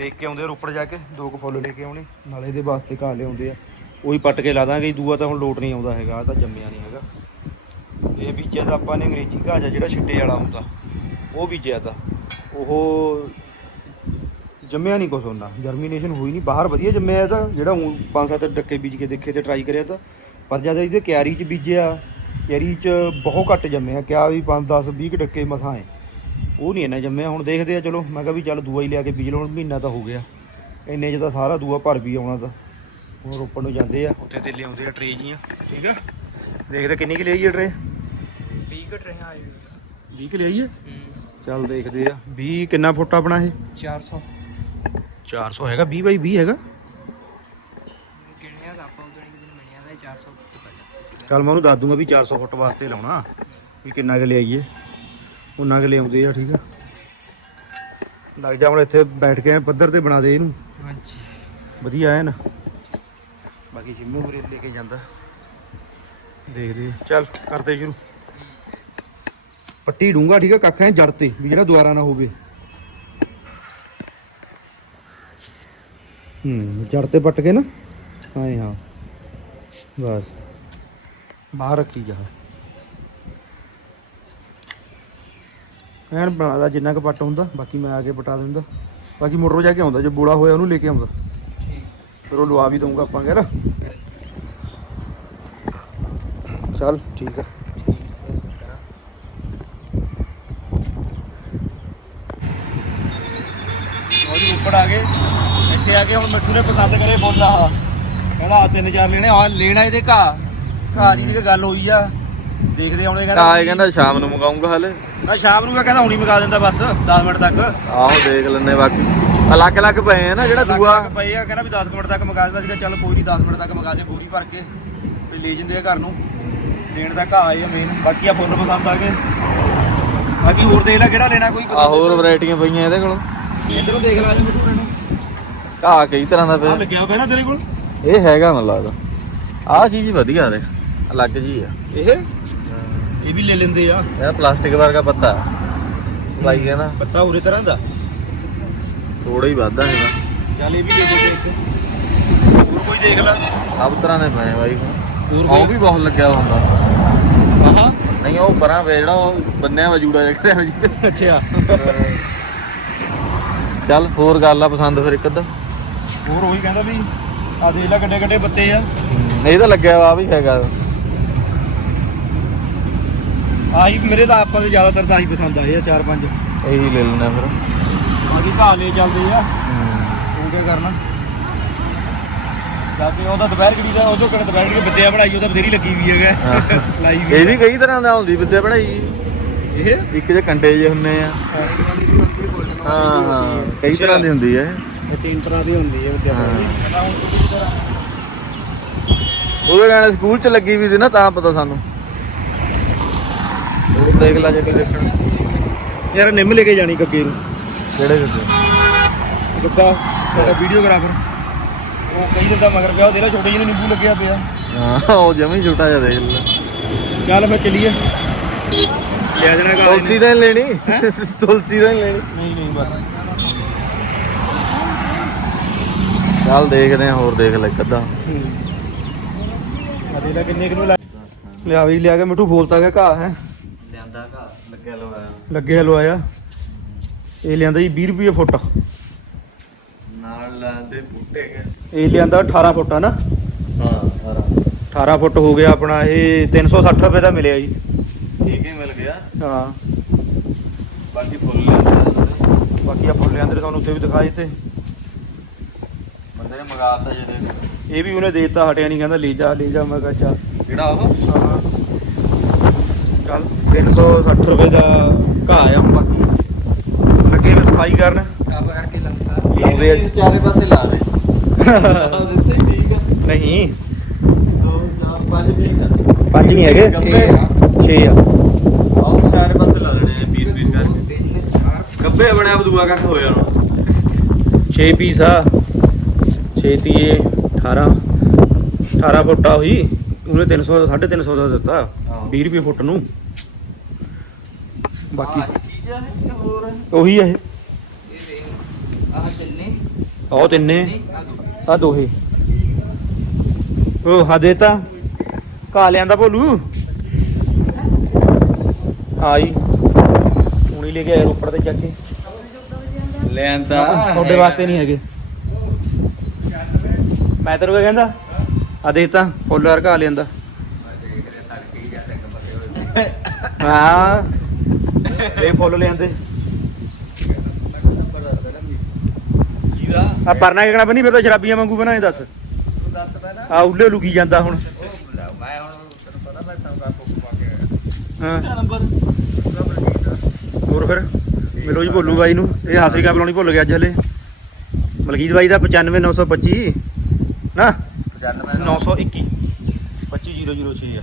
ਦੇਖ ਕੇ ਆਉਂਦੇ ਆ ਰੋਪੜ ਜਾ ਕੇ, ਦੋ ਕੁ ਫੁੱਲ ਲੈ ਕੇ ਆਉਣੇ, ਨਾਲੇ ਇਹਦੇ ਵਾਸਤੇ ਘਾਹ ਲਿਆਉਂਦੇ ਆ। ਉਹੀ ਪੱਟ ਕੇ ਲਾ ਦਾਂਗੇ, ਦੂਆ ਤਾਂ ਹੁਣ ਲੋਟ ਨਹੀਂ ਆਉਂਦਾ ਹੈਗਾ, ਆਹ ਤਾਂ ਜੰਮਿਆ ਨਹੀਂ ਹੈਗਾ। ਇਹ ਬੀਜਿਆ ਤਾਂ ਆਪਾਂ ਨੇ ਅੰਗਰੇਜ਼ੀ ਘਾਹ ਜਿਹਾ, ਜਿਹੜਾ ਛਿੱਟੇ ਵਾਲਾ ਹੁੰਦਾ, ਉਹ ਬੀਜਿਆ ਤਾਂ। ਉਹ ਜੰਮਿਆ ਨਹੀਂ ਕੁਛ ਹੁੰਦਾ ਜਰਮੀਨੇਸ਼ਨ ਹੋਈ ਨਹੀਂ, ਬਾਹਰ ਵਧੀਆ ਜੰਮਿਆ ਇਹ ਤਾਂ, ਜਿਹੜਾ ਊਂ ਪੰਜ ਸੱਤ ਡੱਕੇ ਬੀਜ ਕੇ ਦੇਖੇ ਤੇ ਟਰਾਈ ਕਰਿਆ ਤਾਂ। ਪਰ ਜਦ ਇਹਦੇ ਕਿਆਰੀ 'ਚ ਬੀਜਿਆ, ਕਿਆਰੀ 'ਚ ਬਹੁਤ ਘੱਟ ਜੰਮਿਆ, ਕਿਆ ਵੀ 5 10 20 ਡੱਕੇ ਮਸਾਂ ਹੈ ਉਹ ਨਹੀਂ ਇੰਨਾ ਜੰਮਿਆ। ਹੁਣ ਦੇਖਦੇ ਆ ਚਲੋ ਮੈਂ ਕਿਹਾ ਵੀ ਚੱਲ ਦੂਆ ਹੀ ਲਿਆ ਕੇ ਬੀਜ ਲਓ ਹੁਣ ਮਹੀਨਾ ਤਾਂ ਹੋ ਗਿਆ। ਇੰਨੇ 'ਚ ਤਾਂ ਸਾਰਾ ਦੂਆ ਭਰ ਵੀ ਆਉਣਾ ਤਾਂ। ਹੁਣ ਰੋਪੜ ਨੂੰ ਜਾਂਦੇ ਆ। ਉੱਥੇ ਤੇ ਲਿਆਉਂਦੇ ਆ ਟਰੇ ਜੀਆਂ ਠੀਕ ਆ? ਦੇਖਦੇ ਕਿੰਨੀ ਕਿ ਲਈ ਆ ਟਰੇ 20 ਘਟ ਰਿਹਾ ਆਏ 20 ਕਿ ਲਈ ਆ? ਚੱਲ ਦੇਖਦੇ ਆ। 20 ਕਿੰਨਾ ਫੁੱਟ ਆਪਣਾ ਇਹ? 400 400 ਹੈਗਾ 20 ਬਾਈ 20 ਹੈਗਾ। ਕਿਹੜਿਆ ਦਾ ਆਪਾਂ ਉਦੋਂ ਇੱਕ ਦਿਨ ਮਿਲਿਆ ਦਾ 400 ਪਤਾ ਚੱਲ ਮੈਂ ਉਹਨੂੰ ਦੱਸ ਦੂੰਗਾ ਵੀ 400 ਫੁੱਟ ਵਾਸਤੇ ਲਾਉਣਾ ਵੀ ਕਿੰਨਾ ਕੁ ਲਿਆਈਏ ਉਹਨਾਂ ਕੁ ਲਿਆਉਂਦੇ ਆ ਠੀਕ ਆ। ਲੱਗ ਜਾ ਹੁਣ ਇੱਥੇ ਬੈਠ ਕੇ ਐਂ ਪੱਧਰ ਤੇ ਬਣਾ ਦੇ ਇਹਨੂੰ। ਹਾਂਜੀ। ਵਧੀਆ ਹੈ ਨਾ। ਬਾਕੀ ਜਿੰਮੂ ਵੀਰੇ ਲੈ ਕੇ ਜਾਂਦਾ। ਦੇਖਦੇ ਆ। ਚੱਲ ਕਰਦੇ ਸ਼ੁਰੂ। ਪੱਟੀ ਡੂੰਗਾ ਠੀਕ ਆ ਕੱਖ ਐ ਜੜ ਤੇ ਵੀ ਜਿਹੜਾ ਦੁਆਰਾ ਨਾ ਹੋਵੇ। ਹੂੰ ਜੜ ਤੇ ਪੱਟ ਕੇ ਨਾ। ਹਾਂ ਹਾਂ। ਬਸ। ਬਾਹਰ ਰੱਖੀ ਜਾ। ਐਨ ਬਣਾ ਜਿੰਨਾ ਕੁ ਪੱਟ ਹੁੰਦਾ, ਬਾਕੀ ਮੈਂ ਆ ਕੇ ਪਟਾ ਦਿੰਦਾ। ਬਾਕੀ ਮੋਟਰੋਂ ਜਾ ਕੇ ਆਉਂਦਾ, ਜੇ ਬੋਲਾ ਹੋਇਆ ਉਹਨੂੰ ਲੈ ਕੇ ਆਉਂਦਾ। ਫਿਰ ਉਹ ਲਵਾ ਵੀ ਦਊਂਗਾ ਆਪਾਂ ਕਹਿ ਚੱਲ, ਠੀਕ ਆ। ਉਹ ਉੱਪਰ ਆ ਗਏ। ਇੱਥੇ ਆ ਕੇ ਹੁਣ ਮਿੱਠੂ ਨੇ ਪਸੰਦ ਕਰੇ ਬੋਲਾ। ਕਹਿੰਦਾ ਆਹ ਤਿੰਨ ਚਾਰ ਲੈਣੇ ਆ ਲੈਣਾ ਇਹਦੇ ਘਾ ਘਾ ਦੀ ਗੱਲ ਹੋਈ ਆ। ਦੇਖਦੇ ਆਉਣੇ ਕਾਏ ਕਹਿੰਦਾ ਸ਼ਾਮ ਨੂੰ ਮੰਗਾਉਂਗਾ ਹਲੇ। ਨਾ ਸ਼ਾਮ ਨੂੰ ਕਹਿੰਦਾ ਹੁਣੀ ਮਗਾ ਦਿੰਦਾ ਬਸ 10 ਮਿੰਟ ਤੱਕ। ਆਹੋ ਦੇਖ ਲੈਨੇ ਬਾਕੀ। ਅਲੱਗ ਅਲੱਗ ਪਏ ਆ ਨਾ ਜਿਹੜਾ ਦੂਆ। ਲੱਗ ਪਏ ਆ ਕਹਿੰਦਾ ਵੀ 10 ਮਿੰਟ ਤੱਕ ਮਗਾ ਦਿੰਦਾ ਸੀਗਾ ਚੱਲ ਕੋਈ ਨਹੀਂ 10 ਮਿੰਟ ਤੱਕ ਮਗਾ ਦੇ ਬੋਰੀ ਭਰ ਕੇ ਵੀ ਲੈ ਜਾਂਦੇ ਆ ਘਰ ਨੂੰ। ਲੈਣ ਦਾ ਘਾ ਆਏ ਆ ਮੇਨ ਬਾਕੀ ਆ ਫੁੱਲ ਪਸੰਦ ਆ ਗਏ। ਬਾਕੀ ਹੋਰ ਦੇਖ ਲੈ ਕਿਹੜਾ ਲੈਣਾ ਕੋਈ ਆ ਹੋਰ ਵੈਰਾਈਟੀਆਂ ਪਈਆਂ ਇਹਦੇ ਕੋਲ। ਇਧਰੋਂ ਦੇਖ ਲੈ ਜੀ ਮਿੱਠੂ ਮੈਨੂੰ ਘਾਹ ਕਈ ਤਰ੍ਹਾਂ ਦਾ ਆ ਪਿਆ। ਲੱਗਿਆ ਹੋਇਆ ਨਾ ਤੇਰੇ ਕੋਲ? ਇਹ ਹੈਗਾ ਮੈਨੂੰ ਲੱਗਦਾ। ਆਹ ਚੀਜ਼ ਵਧੀਆ ਦੇਖ। ਅਲੱਗ ਜੀ ਆ। ਇਹ? ਇਹ ਵੀ ਲੈ ਲੈਂਦੇ ਆ। ਇਹ ਪਲਾਸਟਿਕ ਵਰਗਾ ਪੱਤਾ ਬਾਈ ਕਹਿੰਦਾ। ਪੱਤਾ ਉਰੇ ਤਰ੍ਹਾਂ ਦਾ? ਥੋੜਾ ਹੀ ਵੱਧਦਾ ਹੈਗਾ ਚੱਲ ਇਹ ਵੀ ਲੈ ਲੈਂਦੇ ਇੱਕ ਹੋਰ ਕੋਈ ਦੇਖ ਲੈ। ਸਭ ਤਰ੍ਹਾਂ ਦੇ ਪਏ ਆ ਬਾਈ ਹੋਰ ਉਹ ਵੀ ਬਹੁਤ ਲੱਗਿਆ ਹੁੰਦਾ। ਆਹਾ। ਨਹੀਂ ਉਹ ਪਰਾਂ ਵੇ ਜਿਹੜਾ ਉਹ ਬੰਨਿਆ ਵਾ ਜੂੜਾ ਜਿਹਾ ਕਰਿਆ ਵਾ ਜੀ। ਅੱਛਾ। ਚੱਲ ਹੋਰ ਗੱਲ ਆ ਪਸੰਦ ਫਿਰ ਇੱਕ ਅੱਧਾ? ਹੋਰ ਉਹੀ ਕਹਿੰਦਾ ਵੀ ਆ ਦੇਖ ਲੈ ਗੱਡੇ ਗੱਡੇ ਬੱਤੇ ਆ ਇਹ ਤਾਂ ਲੱਗਿਆ ਵਾ ਆਹ ਵੀ ਹੈਗਾ। ਆਹੀ ਮੇਰੇ ਤਾਂ ਆਪਾਂ ਦੇ ਜ਼ਿਆਦਾਤਰ ਤਾਂ ਆਹੀ ਪਸੰਦ ਆਏ ਆ ਚਾਰ ਪੰਜ। ਇਹੀ ਲੈ ਲੈਣਾ ਫਿਰ। ਬਾਕੀ ਘਾਹ ਲੈ ਚੱਲਦੇ ਆ। ਉਹ ਕੀ ਕਰਨਾ। ਬਾਕੀ ਉਹਦਾ ਦੁਪਹਿਰ ਕਿਹੜੀ ਦਾ ਉਦੋਂ ਕਿਹੜਾ ਦੁਪਹਿਰ ਕਿਹੜੀ ਬੱਦਿਆ ਬਣਾਈ ਉਹਦਾ ਬਥੇਰੀ ਲੱਗੀ ਵੀ ਹੈਗਾ। ਲਾਈ ਵੀ ਇਹ ਵੀ ਕਈ ਤਰ੍ਹਾਂ ਦਾ ਹੁੰਦੀ ਵਿਦਿਆ ਪੜਾਈ ਇਹ? ਇੱਕ ਜੇ ਕੰਡੇ ਜੇ ਹੁੰਨੇ ਆ। ਹਾਂ ਹਾਂ। ਕਈ ਤਰ੍ਹਾਂ ਦੀ ਹੁੰਦੀ ਹੈ ਇਹ। ਤਿੰਨ ਤਰ੍ਹਾਂ ਦੀ ਹੁੰਦੀ ਹੈ ਵਿਦਿਆ ਉਹਦੇ ਗਾਣੇ ਸਕੂਲ ਚ ਲੱਗੀ ਵੀ ਸੀ ਨਾ ਤਾਂ ਪਤਾ ਸਾਨੂੰ। ਦੇਖ ਲਾ ਜੇ ਕੋਈ ਦੇਖਣ। ਯਾਰ ਨਿੰਮ ਲੈ ਕੇ ਜਾਣੀ ਗੱਗੇ ਨੂੰ। ਕਿਹੜੇ ਕਿੱਥੇ ਗੱਗਾ ਸਾਡਾ ਵੀਡੀਓਗ੍ਰਾਫਰ ਉਹ ਕਈ ਦਿਨ ਦਾ ਮਗਰ ਪਿਆ ਉਹ ਦੇ ਲਾ ਛੋਟੇ ਜਿਹੇ ਨੂੰ ਨਿੰਬੂ ਲੱਗਿਆ ਪਿਆ। ਹਾਂ ਉਹ ਜਮੀ ਛੋਟਾ ਜਿਹਾ ਦੇਖ ਲੈ। ਚੱਲ ਫਿਰ ਚੱਲੀਏ। ਲਿਆ ਜਾਣਾ ਘਰ ਤੁਲਸੀ ਦਾ ਲੈਣੀ? ਤੁਲਸੀ ਦਾ ਲੈਣੀ? ਨਹੀਂ ਨਹੀਂ ਬਸ। ਚੱਲ ਦੇਖਦੇ ਆ ਹੋਰ ਦੇਖ ਲੈ ਇੱਕ ਅੱਧਾ। ਆ ਦੇ ਲੈ ਕਿੰਨੇ ਕਿਲੋ ਲਿਆ ਵੀ ਲਿਆ ਕੇ ਮਿੱਠੂ ਬੋਲਤਾ ਗਿਆ ਘਾਹ ਹੈ। ਲਿਆਂਦਾ ਘਾ ਲੱਗਿਆ ਲਵਾਇਆ ਇਹ ਲਿਆਂਦਾ ਜੀ 20 ਰੁਪਏ ਫੁੱਟ। ਨਾਲ ਲਾਂਦੇ ਬੂਟੇ ਇਹ ਲਿਆਂਦਾ 18 ਫੁੱਟ ਨਾ। ਹਾਂ ਸਾਰਾ 18 ਫੁੱਟ ਹੋ ਗਿਆ ਆਪਣਾ ਇਹ 360 ਰੁਪਏ ਦਾ ਮਿਲਿਆ ਜੀ। ਠੀਕ ਹੀ ਮਿਲ ਗਿਆ। ਹਾਂ। ਬਾਕੀ ਫੁੱਲ ਲਿਆਂਦਾ ਬਾਕੀ ਆ ਫੁੱਲ ਲਿਆਂਦੇ ਤੁਹਾਨੂੰ ਉੱਥੇ ਵੀ ਦਿਖਾਏ ਤੇ ਬੰਦੇ ਨੇ ਮੰਗਾਤਾ ਜੇ ਇਹ ਵੀ ਉਹਨੇ ਦੇਤਾ ਹਟਿਆ ਨਹੀਂ ਕਹਿੰਦਾ ਲੈ ਜਾ ਲੈ ਜਾ ਮੈਂ ਕਿਹਾ ਚੱਲ। ਕਿਹੜਾ ਉਹ? 360 ਰੁਪਏ ਦਾ ਘਾਹ ਆ। ਬਾਕੀ ਲੱਗੇ ਨੇ ਸਫ਼ਾਈ ਕਰਨ। ਕੰਮ ਕਰਕੇ ਆ ਜੀ। ਚਾਰੇ ਪਾਸੇ ਲਾ ਦੇ। ਆਹ ਦਿੱਤੇ ਹੀ ਠੀਕ ਆ ਨਹੀਂ। ਦੋ ਚਾਰ ਪੰਜ ਪੀਸ ਆ ਪੰਜ ਨਹੀਂ ਹੈਗੇ। ਗੱਬੇ। 6 ਆ। ਆਹ ਚਾਰੇ ਪਾਸੇ ਲਾ ਦੇਣੇ ਆ ਪੀਸ ਪੀਸ ਕਰਕੇ। ਗੱਬੇ ਬਣਿਆ ਬਦੂਆ ਕੱਖ ਹੋ ਜਾਣਾ 6 ਪੀਸ ਆ। 6 ਤੀਏ 18 18 ਫੁੱਟ ਆ ਹੋਈ ਉਹਨੇ 300 350 ਦਾ ਦਿੱਤਾ। ਹਾਂ। 20 ਰੁਪਏ ਫੁੱਟ ਨੂੰ। ਬਾਕੀ ਆਹ ਚੀਜ਼ ਹੋਰ? ਉਹੀ ਆ ਇਹ। ਆਹ ਉਹ ਤਿੰਨੇ। ਆ ਦੋਹੇ। ਉਹ ਹਾ ਦੇਤਾ। ਕਾ ਲਿਆਂਦਾ ਭੋਲੂ। ਆਈ। ਹੁਣੀ ਲੈ ਕੇ ਆਇਆ ਰੋਪੜ ਤੇ ਚੱਕ ਕੇ। ਲੈਂਦਾ ਤੁਹਾਡੇ ਵਾਸਤੇ ਨਹੀਂ ਹੈਗੇ। ਮੈਂ ਤੈਨੂੰ ਕੀ ਕਹਿੰਦਾ? ਆ ਦੇਤਾ। ਫੁੱਲਰ ਕਾ ਲਿਆਂਦਾ ਹਾਂ। ਇਹ ਫੁੱਲ ਲਿਆਂਦੇ। ਆ ਪਰਨਾ ਕਿਹੜਾ ਬਣੀ ਫਿਰ ਤਾਂ ਸ਼ਰਾਬੀਆਂ ਵਾਂਗੂ ਬਣਾਏ ਦੱਸ। ਆ ਉੱਲੇ ਲੁਕੀ ਜਾਂਦਾ ਹੁਣ। ਮੈਂ ਹੁਣ ਤੈਨੂੰ ਪਤਾ ਮੈਂ ਤਾਂ ਕਾਪੋ ਪਾ ਕੇ ਹਾਂ। ਨੰਬਰ ਹੋਰ ਫਿਰ, ਮਿਲੋ ਜੀ ਭੋਲੂ ਬਾਈ ਨੂੰ। ਇਹ ਹਾਸੇ ਕਾ ਬੁਲਾਉਣੀ ਭੁੱਲ ਗਿਆ ਅੱਜ ਹਲੇ। ਮਲਕੀਤ ਬਾਈ ਦਾ 95925 ਨਾ 921 25006 ਆ।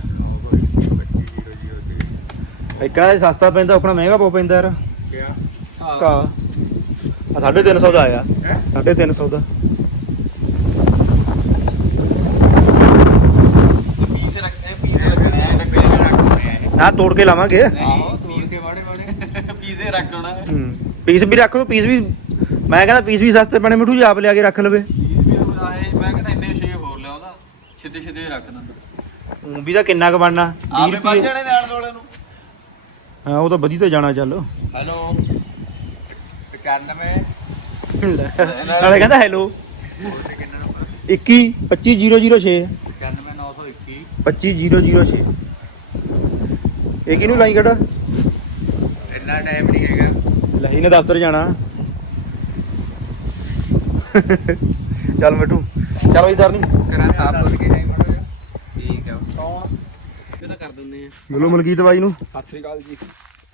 ਇੱਕ ਨਾ ਸਸਤਾ ਪੈਂਦਾ ਆਪਣਾ ਮਹਿੰਗਾ ਪੋ ਪੈਂਦਾ ਯਾਰ। ਕਾ? ਆ 350 ਦਾ ਆਇਆ। 350 ਦਾ। ਪੀਸ ਰੱਖੇ ਪੀਸ ਰੱਖਣੇ ਆ ਡੱਬੇ ਰੱਖਣੇ ਆ ਨਾ ਤੋੜ ਕੇ ਲਾਵਾਂਗੇ। ਆਹੋ ਤੋੜ ਕੇ ਵਾੜੇ ਵਾੜੇ ਪੀਸੇ ਰੱਖਣਾ ਹੈ ਹੂੰ। ਪੀਸ ਵੀ ਰੱਖ ਲਓ ਪੀਸ ਵੀ ਮੈਂ ਕਹਿੰਦਾ ਪੀਸ ਵੀ ਸਸਤੇ ਪੈਣੇ ਮਿੱਠੂ ਜੀ ਆਪ ਲਿਆ ਕੇ ਰੱਖ ਲਵੇ। ਮੈਂ ਕਹਿੰਦਾ ਇੰਨੇ ਛੇ ਹੋਰ ਲਿਆਉਂਦਾ ਛਿੱਦੇ ਛਿੱਦੇ ਰੱਖ ਦਿੰਦਾ। ਊਂ ਵੀ ਤਾਂ ਕਿੰਨਾ ਕੁ ਬਣਨਾ। 20 ਆਪੇ ਬੱਚਣੇ ਨਾਲ ਦੋਲੇ ਹਾਂ ਉਹ ਤਾਂ ਵਧੀ ਤੇ ਜਾਣਾ ਚੱਲ। ਹੈਲੋ। 91 ਨਾਲੇ ਕਹਿੰਦਾ ਹੈਲੋ। 21 25006 99921 25006 ਇਹ ਕਿਹਨੂੰ ਲਾਈ ਖੜਾ ਇੰਨਾ ਟਾਈਮ ਨਹੀਂ ਹੈਗਾ। ਲਾਈ ਨੇ ਦਫ਼ਤਰ ਜਾਣਾ। ਚੱਲ ਮਿੱਠੂ ਚੱਲ ਬਈ ਦਰ ਨਹੀਂ ਕਰਾਂ ਸਾਫ਼ ਕਰ ਕੇ ਜਾਈ ਮਾੜਾ ਠੀਕ ਆ। ਕੌਣ? ਇਹ ਤਾਂ ਕਰ ਦਿੰਦੇ ਆ। ਮਿਲੋ ਮਲਕੀਤ ਬਾਈ ਨੂੰ। ਸਤਿ ਸ੍ਰੀ ਅਕਾਲ ਜੀ।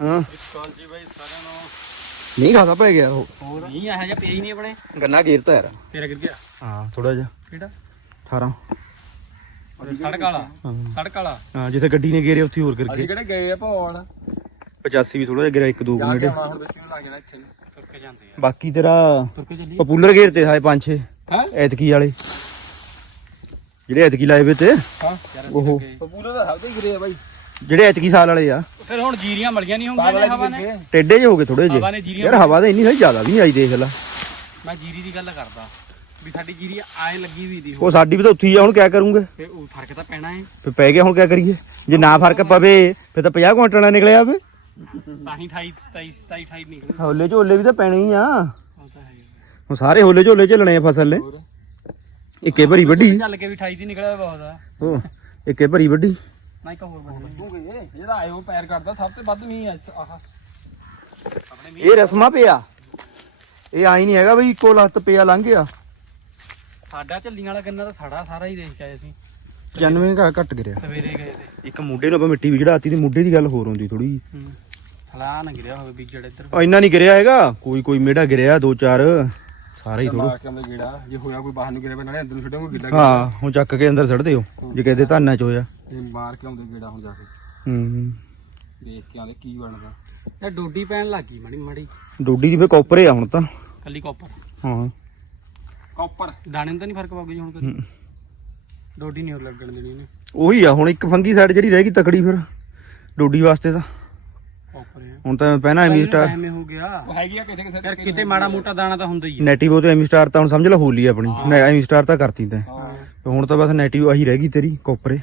ਹਾਂ। ਕਾਲ ਜੀ ਬਾਈ ਸਾਰਿਆਂ ਨੂੰ ਨਹੀਂ ਖਾਦਾ ਪੈ ਗਿਆ ਉਹ। ਹੋਰ ਨਹੀਂ ਇਹੋ ਜਿਹਾ ਪਿਆ ਹੀ ਨਹੀਂ ਆਪਣੇ। ਗੰਨਾ ਗੇਰਤਾ ਯਾਰ। ਤੇਰਾ ਗਿਰ ਗਿਆ। ਹਾਂ ਥੋੜਾ ਜਿਹਾ। ਕਿਹੜਾ? 18 ਸੜਕ ਵਾਲਾ? ਹਾਂ ਸੜਕ ਵਾਲਾ? ਹਾਂ ਜਿੱਥੇ ਗੱਡੀ ਨੇ ਗੇਰੇ ਉੱਥੇ ਹੋਰ ਕਰਕੇ ਅਸੀਂ ਕਿਹੜੇ ਗਏ ਆ ਭੌਲ? 85 ਵੀ ਥੋੜਾ ਜਿਹਾ ਗਿਰਿਆ ਇੱਕ ਦੋ ਜਾ ਕੇ ਮਿੰਟ। ਆਉਣਾ ਹੁਣ ਵਿੱਚ ਨੂੰ ਲੱਗ ਜਾਣਾ ਇੱਥੇ ਨੂੰ। ਤੁਰ ਕੇ ਜਾਂਦੇ ਆ। ਬਾਕੀ ਤੇਰਾ ਤੁਰ ਕੇ ਚੱਲੀਏ। ਪਪੂਲਰ ਗੇਰ ਤੇ ਹਾਏ ਪੰਜ ਛੇ। ਹੈ? ਐਤਕੀ ਵਾਲੇ। ਜਿਹੜੇ ਐਤਕੀ ਲਾਏ ਵੇ ਤੇ ਹਾਂ ਯਾਰ ਓਹੋ। ਪਪੂਲਾ ਦਾ ਸਭ ਤੋਂ ਹੀ ਗਿਰੇ ਆ ਬਾਈ। ਜਿਹੜੇ ਐਤਕੀ ਸਾਲ ਵਾਲੇ ਆ। ਫਿਰ ਹੁਣ ਜੀਰੀਆਂ ਮਲੀਆਂ ਨਹੀਂ ਹੋਣਗੀਆਂ ਨੇ ਹਵਾ ਨੇ। ਟੇਡੇ ਜਿਹੇ ਹੋ ਗਏ ਥੋੜੇ ਹਵਾ ਨੇ ਜਿਹੇ ਜੀਰੀਆਂ ਯਾਰ ਹਵਾ ਤਾਂ ਇੰਨੀ ਸਹੀ ਜ਼ਿਆਦਾ ਵੀ ਨਹੀਂ ਆਈ ਦੇਖ ਲੈ। ਮੈਂ ਜੀਰੀ ਦੀ ਗੱਲ ਕਰਦਾ ਵੀ ਸਾਡੀ ਜੀਰੀ ਆਏ ਲੱਗੀ ਵੀ ਦੀ ਉਹ ਸਾਡੀ ਵੀ ਤਾਂ ਉੱਥੀ ਆ ਹੁਣ ਕਿਆ ਕਰੂੰਗੇ? ਫੇ ਉਹ ਫ਼ਰਕ ਤਾਂ ਪੈਣਾ ਹੈ ਫੇ ਪੈ ਗਿਆ ਹੁਣ ਕਿਆ ਕਰੀਏ? ਜੇ ਨਾ ਫ਼ਰਕ ਪਵੇ ਫੇ ਤਾਂ 50 ਕੁਇੰਟਲ ਨਾਲ ਨਿਕਲਿਆ ਵੇ। ਤਾਂ ਹੀ 28 27 27 28 ਨਿਕਲੇ। ਹੋਲੇ ਝੋਲੇ ਵੀ ਤਾਂ ਪੈਣੇ ਹੀ ਆ। ਉਹ ਤਾਂ ਹੈ। ਹੁਣ ਸਾਰੇ ਹੋਲੇ ਝੋਲੇ ਝਲਣੇ ਆ ਫਸਲ ਨੇ। ਹੋਰ? ਇੱਕੇ ਭਰੀ ਵੱਡੀ ਚੱਲ ਕੇ ਵੀ 28 ਦੀ ਨਿਕਲਿਆ ਬਹੁਤ ਆ। ਉਹ ਇੱਕੇ ਭਰੀ ਵੱਡੀ ਨਾ ਇੱਕ ਹੋਰ ਬਣ ਲੱਗੂਗੇ। ਜਿਹੜਾ ਆਇਓ ਪੈਰ ਕਰਦਾ ਸਭ ਤੋਂ ਵੱਧ ਨਹੀਂ ਆਹ। ਆਪਣੇ ਵੀ ਇਹ ਰਸਮਾ ਪਿਆ। ਇਹ ਆਈ ਨਹੀਂ ਹੈਗਾ ਬਈ ਇੱਕੋ ਲੱਤ ਪਿਆ ਲੰਘ ਗਿਆ। ਸਾਡਾ ਝੱਲੀਆਂ ਵਾਲਾ ਗੰਨਾ ਤਾਂ ਸਾੜਾ ਸਾਰਾ ਹੀ ਦੇਖ ਕੇ ਆਏ ਸੀ। 95 ਘ- ਘੱਟ ਗਿਰਿਆ। ਸਵੇਰੇ ਗਏ ਤੇ। ਇੱਕ ਮੁੰਡੇ ਨੂੰ ਆਪਾਂ ਮਿੱਟੀ ਵੀ ਚੜਾਤੀ ਤੇ ਮੁੰਡੇ ਦੀ ਗੱਲ ਹੋਰ ਹੁੰਦੀ ਥੋੜੀ ਹਲਾ ਨਾ ਗਿਰਿਆ ਹੋਵੇ ਵੀ ਜੜ ਇੱਧਰ। ਆ ਇੰਨਾ ਨਹੀਂ ਗਿਰਿਆ ਹੈਗਾ। ਕੋਈ ਕੋਈ ਮੇੜਾ ਗਿਰਿਆ ਦੋ ਚਾਰ। ਸਾਰਾ ਹੀ ਥੋੜਾ ਮਾਰ ਕੇ ਆਉਂਦੇ ਗੇੜਾ। ਜੇ ਹੋਇਆ ਕੋਈ ਬਾਹਰ ਨੂੰ ਗਿਰੇ ਨਾਲੇ ਅੰਦਰ ਨੂੰ ਛੱਡਾਂਗੇ ਗਿੱਲਾ ਹਾਂ ਹੁਣ ਚੱਕ ਕੇ ਅੰਦਰ ਸੜ ਦਿਓ। ਜੇ ਕਹਿੰਦੇ ਧਾਨਾਂ ਚ ਹੋਇਆ। ਤੇ ਮਾਰ ਕੇ ਆਉਂਦੇ ਗੇੜਾ ਹੁਣ ਜਾ ਕੇ। ਹੂੰ। ਦੇਖ ਕੇ ਆਉਂਦੇ ਕੀ ਬਣਦਾ। ਇਹ ਡੋਡੀ ਪੈਣ ਲੱਗ ਮਾੜੀ ਮਾੜੀ। ਡੋਡੀ ਦੀ ਫੇ ਕੋਪਰੇ ਆ ਹੁਣ ਤਾਂ। ਕੱਲੀ ਕਾਪਰ ਹਾਂ। ਕਾਪਰ ਦਾਣੇ ਨੂੰ ਤਾਂ ਨਹੀਂ ਫ਼ਰਕ ਪਊਗਾ ਜੀ ਹੁਣ ਹੂੰ। ਡੋਡੀ ਨਹੀਂ ਹੋਰ ਲੱਗਣ ਦੇਣੀ ਇਹਨੇ। ਉਹੀ ਆ ਹੁਣ ਇੱਕ ਫੰਗੀ ਸਾਈਡ ਜਿਹੜੀ ਰਹਿ ਗਈ ਤਕੜੀ ਫਿਰ ਡੋਡੀ ਵਾਸਤੇ ਤਾਂ। ਕਾਪਰ ਹੁਣ ਤਾਂ ਪਹਿਲਾਂ ਐਮੀ ਸਟਾਰ ਐਵੇਂ ਹੋ ਗਿਆ। ਉਹ ਹੈਗੀ ਆ ਕਿਤੇ ਕਿਸੇ ਯਾਰ ਕਿਤੇ ਮਾੜਾ ਮੋਟਾ ਦਾਣਾ ਤਾਂ ਹੁੰਦਾ ਹੀ ਹੈ ਨੈਟਿਵ ਤੇ ਐਮੀ ਸਟਾਰ ਤਾਂ ਹੁਣ ਸਮਝ ਲਾ ਹੋਲੀ ਆਪਣੀ। ਐਮੀ ਸਟਾਰ ਤਾਂ ਕਰਤੀ ਤੈਂ। ਤੇ ਹੁਣ ਤਾਂ ਬਸ ਨੈਟਿਵ ਆਹੀ ਰਹਿ ਗਈ ਤੇਰੀ ਕੋਪਰੇ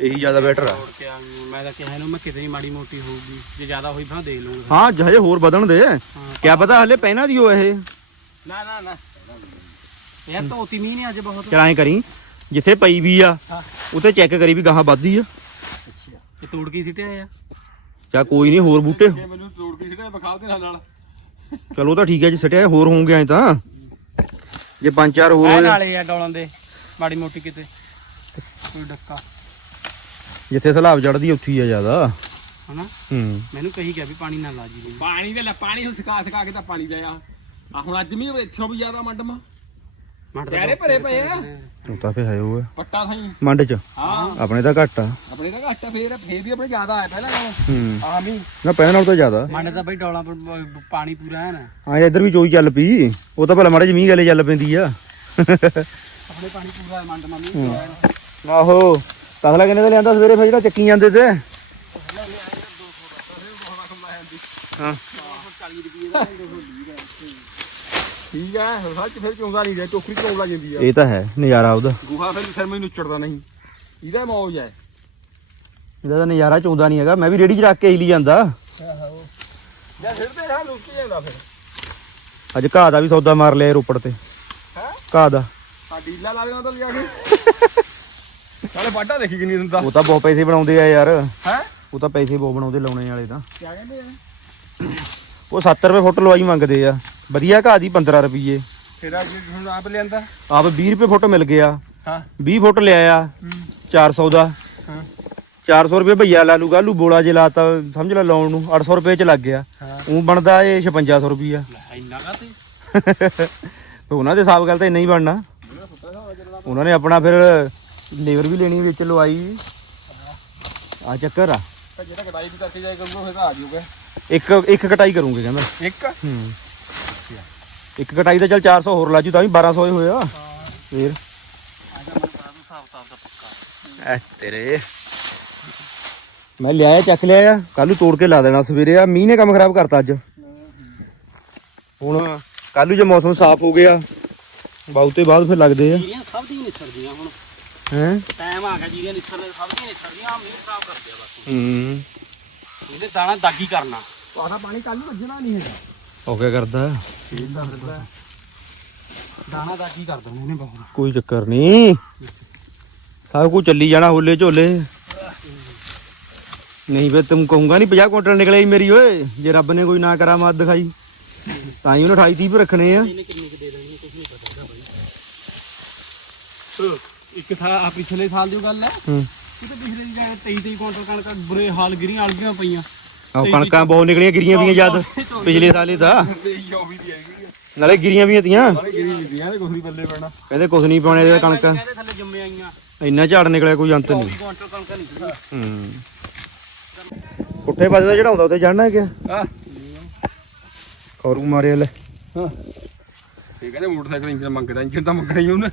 ਇਹੀ ਜ਼ਿਆਦਾ ਬੈਟਰ ਆ। ਤੋੜ ਕੇ ਆ ਗਈ। ਮੈਂ ਤਾਂ ਕਿਹਾ ਇਹਨੂੰ ਮੈਂ ਕਿਤੇ ਨਹੀਂ ਮਾੜੀ ਮੋਟੀ ਹੋਊਗੀ। ਜੇ ਜ਼ਿਆਦਾ ਹੋਈ ਫਿਰ ਦੇਖ ਲੂੰਗਾ ਹਾਂ ਹਜੇ ਹੋਰ ਵਧਣ ਦੇ। ਕਿਆ ਪਤਾ ਹਲੇ ਪਹਿਨਾ ਦੀ ਉਹ ਇਹ। ਨਾ ਨਾ ਨਾ। ਯਾਰ ਧੋਤੀ ਮੀਂਹ ਨੇ ਅੱਜ ਬਹੁਤ। ਚਲ ਐਂ ਕਰੀ ਜਿੱਥੇ ਪਈ ਵੀ ਆ ਉਤੇ ਚੈੱਕ ਕਰੀ ਵੀ ਗਾਹਾਂ ਵੱਧਦੀ ਆ। ਇਹ ਤੋੜ ਕੇ ਸਿੱਟਿਆ ਆ? ਚਾ ਕੋਈ ਨਹੀਂ ਹੋਰ ਬੂਟੇ। ਜੇ ਮੈਨੂੰ ਤੋੜ ਕੇ ਸਿੱਧਾ ਵਿਖਾ ਦੇ ਨਾਲ। ਨਾਲ ਚਲੋ ਤਾਂ ਠੀਕ ਹੈ ਜੀ ਸਟਿਆ ਹੋਰ ਹੋਣਗੇ ਐ ਤਾਂ। ਜੇ ਪੰਜ ਚਾਰ ਹੋਰ ਨਾਲੇ ਆ ਡੋਲਾਂ ਦੇ ਮਾੜੀ ਮੋਟੀ ਕਿਤੇ। ਕੋਈ ਡੱਕਾ। ਜਿੱਥੇ ਸਲਾਬ ਚੜਦੀ ਉੱਥੇ ਹੀ ਆ ਜ਼ਿਆਦਾ। ਹਨਾ? ਹੂੰ। ਮੈਨੂੰ ਕਹੀ ਗਿਆ ਵੀ ਪਾਣੀ ਨਾ ਲਾ ਜੀ ਪਾਣੀ ਦੇ ਲੈ ਪਾਣੀ ਹੁਣ ਸਿਕਾ ਸਿਕਾ ਕੇ ਤਾਂ ਪਾਣੀ ਲਿਆ ਆ। ਹੁਣ ਅੱਜ ਮੀਂਹ ਇੱਥੋਂ ਵੀ ਜ਼ਿਆਦਾ ਮੰਡਮਾ ਮਟ ਪਿਆਰੇ ਭਰੇ ਪਏ ਆ। ਉਹ ਤਾਂ ਫੇ ਹੈ ਉਹ। ਆ। ਪੱਟਾ ਥਾਈ। ਮੰਡ ਚ? ਹਾਂ। ਆਪਣੇ ਤਾਂ ਘੱਟ ਆ। ਆਪਣੇ ਤਾਂ ਘੱਟ ਆ, ਫੇਰ ਫੇਰ ਵੀ ਆਪਣੇ ਜ਼ਿਆਦਾ ਆਇਆ ਪਹਿਲਾਂ ਨਾਲੋਂ। ਹੂੰ। ਆ ਮੀਂਹ। ਨਾ ਪਹਿਲਾਂ ਨਾਲੋਂ ਤਾਂ ਜ਼ਿਆਦਾ। ਮੰਡ ਤਾਂ ਬਈ ਡੋਲਾਂ ਪਰ ਬ- ਪਾਣੀ ਪੂਰਾ ਹੈ ਨਾ। ਇੱਧਰ ਵੀ ਚੋਈ ਚੱਲ ਪਈ। ਉਹ ਤਾਂ ਭਲਾ ਮਾੜੇ ਜਮੀਨ ਗਲੇ ਚੱਲ ਪੈਂਦੀ ਆ। ਆਪਣੇ ਪਾਣੀ ਪੂਰਾ ਹੈ ਮੰਡ ਮੰਮੀ ਆਹੋ। ਤਸਲਾ ਕਿੰਨੇ ਦਾ ਲਿਆਂਦਾ ਸਵੇਰੇ ਫੇ ਜਿਹੜਾ ਚੱਕੀ ਜਾਂਦੇ ਤੇ। ਹਾਂ। ਠੀਕ ਆ ਸੱਚ ਫਿਰ ਚੋਂਦਾ ਨਹੀਂ ਰਿਹਾ ਟੋਕਰੀ ਚੋਂ ਲੱਗ ਜਾਂਦੀ ਆ। ਇਹ ਤਾਂ ਹੈ ਨਜ਼ਾਰਾ ਉਹਦਾ। ਗੁਹਾ ਫਿਰ ਸਿਰ ਮੈਨੂੰ ਨੁੱਚੜਦਾ ਨਹੀਂ। ਇਹਦਾ ਮੌਜ ਹੈ। ਇਹਦਾ ਤਾਂ ਨਜ਼ਾਰਾ ਚੋਂਦਾ ਨਹੀਂ ਹੈਗਾ ਮੈਂ ਵੀ ਰੇੜੀ 'ਚ ਰੱਖ ਕੇ ਹੀ ਲਈ ਜਾਂਦਾ। ਜਾਂ ਸਿੱਧੇ ਹਾਂ ਲੁੱਕ ਜਾਂਦਾ ਫਿਰ। ਅੱਜ ਘਾਹ ਦਾ ਵੀ ਸੌਦਾ ਮਾਰ ਲਿਆ ਰੋਪੜ ਤੇ। ਹੈ? ਘਾਹ ਦਾ। ਆ ਡੀਲਾ ਲਾ ਦੇਣਾ ਤਾਂ ਲਿਆ ਕੇ। ਨਾਲੇ ਵਾਢਾ ਦੇਖੀ ਕਿੰਨੀ ਦਿੰਦਾ। ਉਹ ਤਾਂ ਬਹੁਤ ਪੈਸੇ ਬਣਾਉਂਦੇ ਆ ਯਾਰ। ਹੈ? ਉਹ ਤਾਂ ਪੈਸੇ ਬਹੁਤ ਬਣਾਉਂਦੇ ਲਾਉਣੇ ਵਾਲੇ ਤਾਂ। ਕੀ ਕਹਿੰਦੇ ਆ? ਉਹ 70 ਰੁਪਏ ਫੁੱਟ ਲਵਾਈ ਮੰਗਦੇ ਆ। ਵਧੀਆ ਘਾਹ ਦੀ 15 ਰੁਪਏ ਤੇਰਾ ਜੀ ਹੁਣ ਆਪ ਲਿਆਂਦਾ? ਆਪ 20 ਰੁਪਏ ਫੁੱਟ ਮਿਲ ਗਿਆ। ਹਾਂ। 20 ਫੁੱਟ ਲਿਆਇਆ। 400 ਦਾ। ਹਾਂ। 400 ਰੁਪਏ ਭਈਆ ਲਾ ਲੂ ਗਾਲੂ ਬੋਲਾ ਜੇ ਲਾਤਾ ਸਮਝ ਲੈ ਲਾਉਣ ਨੂੰ। 800 ਰੁਪਏ ਚ ਲੱਗ ਗਿਆ। ਉਹ ਬਣਦਾ ਇਹ 5600 ਰੁਪਿਆ ਇੰਨਾ ਕਾ ਤੇ। ਉਹਨਾਂ ਦੇ ਹਿਸਾਬ ਗੱਲ ਤਾਂ ਇੰਨਾ ਹੀ ਬਣਨਾ। ਉਹਨਾਂ ਨੇ ਆਪਣਾ ਫਿਰ ਲੇਬਰ ਵੀ ਲੈਣੀ ਵਿੱਚ ਲਵਾਈ। ਆ ਚੱਕਰ ਆ। ਤਾਂ ਜਿਹੜਾ ਕਟਾਈ ਵੀ ਕਰਕੇ ਜਾਏ ਕਰੂਗਾ ਫਿਰ ਤਾਂ ਆ ਜਾਊਗਾ ਇੱਕ ਇੱਕ ਕਟਾਈ ਕਰੂੰਗੇ ਕਹਿੰਦਾ। ਇੱਕ? ਹੂੰ। ਇੱਕ ਕਟਾਈ ਤਾਂ ਚੱਲ 400 ਹੋਰ ਲਾਜੂ ਤਾਂ ਵੀ 1200 ਹੀ ਹੋਇਆ। ਫੇਰ? ਆਜਾ ਮਨ ਕਰਾ ਦੂੰ ਹਿਸਾਬ ਕਿਤਾਬ ਦਾ ਪੱਕਾ। ਐ ਤੇਰੇ। ਮੈਂ ਲਿਆਇਆ ਚੱਕ ਲਿਆਇਆ। ਕੱਲ ਨੂੰ ਤੋੜ ਕੇ ਲਾ ਦੇਣਾ ਸਵੇਰੇ ਆ। ਮੀਂਹ ਨੇ ਕੰਮ ਖਰਾਬ ਕਰਤਾ ਅੱਜ। ਹੁਣ ਕੱਲ ਨੂੰ ਜੇ ਮੌਸਮ ਸਾਫ਼ ਹੋ ਗਿਆ ਬਹੁਤੇ ਬਾਅਦ ਫਿਰ ਲੱਗਦੇ ਆ। ਸਭ ਦੀਆਂ ਨਿਸਰਦੀਆਂ ਹੁਣ। ਹੈ? ਟਾਈਮ ਆ ਗਿਆ ਜੀਰੀਆਂ ਨਿਸਰਦੇ ਸਭ ਦੀਆਂ ਨਿਸਰਦੀਆਂ ਆ ਮੀਂਹ ਖਰਾਬ ਕਰਦੇ ਆ ਬਸ। ਹੂੰ। ਇਹਦੇ ਦਾਣਾ ਦਾਗੀ ਕਰਨਾ। ਤੁਹਾਡਾ ਪਾਣੀ ਕੱਲ ਨੂੰ ਵੱਜਣਾ ਨਹੀਂ ਹੈਗਾ। ਉਹ ਕਿਆ ਕਰਦਾ? ਦਾਣਾ ਦਾਗੀ ਕਰ ਦਿੰਦੇ ਨੇ ਬਹੁਤ। ਕੋਈ ਚੱਕਰ ਨਹੀਂ। ਸਭ ਕੁਝ ਚੱਲੀ ਜਾਣਾ ਹੋਲੇ ਝੋਲੇ। ਨਹੀਂ ਵੇ ਤੁਮ ਕਹੂੰਗਾ ਨਹੀਂ 50 ਕੁਇੰਟਲ ਨਿਕਲੇ ਹੀ ਮੇਰੀ ਓਏ। ਜੇ ਰੱਬ ਨੇ ਕੋਈ ਨਾ ਕਰਾ ਮਾਤ ਦਿਖਾਈ ਤਾਂ ਹੀ ਉਹਨੇ 28 30 ਵੀ ਰੱਖਣੇ ਆ। ਇਹਨੇ ਕਿੰਨੇ ਕੁ ਦੇ ਦੇਣੀ ਕੁਝ ਨਹੀਂ ਪਤਾ ਹੈਗਾ ਬਾਈ। ਇੱਕ ਥਾ ਆ ਪਿਛਲੇ ਸਾਲ ਦੀ ਗੱਲ ਹੈ। ਹੂੰ। ਇਹ ਤਾਂ ਪਿਛਲੇ ਦੀ 23 23 ਕੁਇੰਟਲ ਕਣਕ ਬੁਰੇ ਹਾਲ ਗਿਰੀਆਂ ਅਲਗੀਆਂ ਪਈਆਂ। ਆਹ ਕਣਕਾਂ ਬਹੁਤ ਨਿਕਲੀਆਂ ਗਿਰੀਆਂ ਵੀਆਂ ਜਦ ਪਿਛਲੇ ਸਾਲੇ ਤਾਂ। ਜੋ ਨਾਲੇ ਗਿਰੀਆਂ ਵੀਆਂ ਤੀਆਂ ਨਾਲੇ ਗਿਰੀ ਨਹੀਂ ਦੀਆਂ ਤੇ ਕੁਝ ਨਹੀਂ ਬੱਲੇ ਪੈਣਾ। ਕਹਿੰਦੇ ਕੁਛ ਨਹੀਂ ਪਾਉਣੇ ਇਹ ਕਣਕ। ਕਹਿੰਦੇ ਥੱਲੇ ਜੰਮੇ ਆਈਆਂ। ਇੰਨਾ ਝਾੜ ਨਿਕਲਿਆ ਕੋਈ ਅੰਤ 24 ਨਹੀਂ। ਕੁਇੰਟਲ ਕਣਕ ਨਿਕਲੀ ਹੂੰ। ਪੁੱਠੇ ਪਾਸੇ ਦਾ ਚੜਾਉਂਦਾ ਉੱਤੇ ਚੜਨਾ ਕਿਆ? ਹਾਂ ਖੌਰੂ ਮਾਰਿਆ ਲੈ ਇਹ ਕਹਿੰਦੇ ਮੋਟਰਸਾਈਕਲ ਇੰਜਨ ਮੰਗਦਾ ਇੰਜਨ ਤਾਂ ਮੰਗਣਾ ਹੀ ਉਹਨੇ।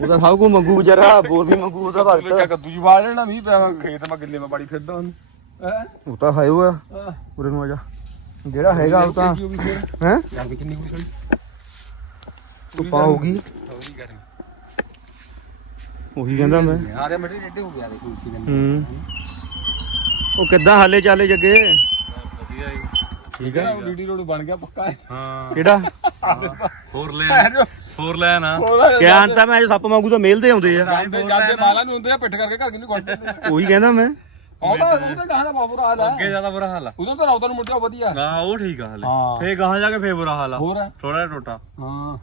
ਉਹਦਾ ਸਭ ਕੁਝ ਮੰਗੂ ਵਿਚਾਰਾ ਬੋਲ ਵੀ ਮੰਗੂ ਉਹਦਾ ਭਗਤ। ਕੱਦੂ ਜੀ ਵਾੜ ਲੈਣਾ ਮੀਂਹ ਪਿਆ ਖੇਤ ਮੈਂ ਗਿੱਲੇ ਮੈਂ ਬਾੜੀ ਫਿਰਦਾ ਉਹਨੂੰ। ਹੈ? ਉਹ ਤਾਂ ਹੈ ਉਹ ਆ। ਉਰੇ ਨੂੰ ਆ ਜਾ। ਜਿਹੜਾ ਹੈਗਾ ਉਹ ਤਾਂ ਹੈ? ਕਿੰਨੀ ਕੁ ਸੜੀ ਧੁੱਪਾਂ ਹੋ। ਗਈ ਥੋੜੀ ਗਰਮੀ ਉਹੀ ਕਹਿੰਦਾ ਮੈਂ। ਆ ਰਿਹਾ ਮਟਰੀ ਡੇਡੇ ਹੋ ਗਿਆ ਦੇ ਕੁਰਸੀ ਹੂੰ। ਉਹ ਕਿੱਦਾਂ ਹਾਲੇ ਚਾਲੇ ਜੱਗੇ? ਵਧੀਆ ਠੀਕ ਉਹ ਡੀਡੀ ਰੋਡ ਬਣ ਗਿਆ ਪੱਕਾ। ਹੈ। ਹਾਂ। ਕਿਹੜਾ ਫੋਰ ਲੈਨ ਫੋਰ ਲੈਨ ਆ। ਗਿਆਨ ਤਾਂ ਮੈਂ ਜੋ ਸੱਪ ਵਾਂਗੂ ਤਾਂ ਮੇਲਦੇ ਆਉਂਦੇ ਆ। ਜਾਂਦੇ ਜਾਂਦੇ ਮਾਲਾ ਨੂੰ ਹੁੰਦੇ ਆ ਪਿੱਠ ਕਰਕੇ ਘਰ ਕਿੰਨੂੰ ਕੱਢਦੇ ਉਹੀ ਕਹਿੰਦਾ ਮੈਂ। ਉਹਦਾ ਉਹਦਾ ਕਹਾਂ ਦਾ ਬਾਬੂ ਹਾਲ ਅੱਗੇ ਹੈ ਜ਼ਿਆਦਾ ਬੁਰਾ ਹਾਲ ਆ। ਉਦੋਂ ਤਾਂ ਰੌਦਾ ਨੂੰ ਮੁੜ ਜਾ ਵਧੀਆ। ਗਾਂ ਉਹ ਠੀਕ ਆ ਹਲੇ। ਹਾਂ। ਫੇਰ ਗਾਹਾਂ ਜਾ ਕੇ ਫੇਰ ਬੁਰਾ ਹਾਲ ਆ। ਹੋਰ ਥੋੜਾ ਜਿਹਾ ਟੋਟਾ। ਹਾਂ।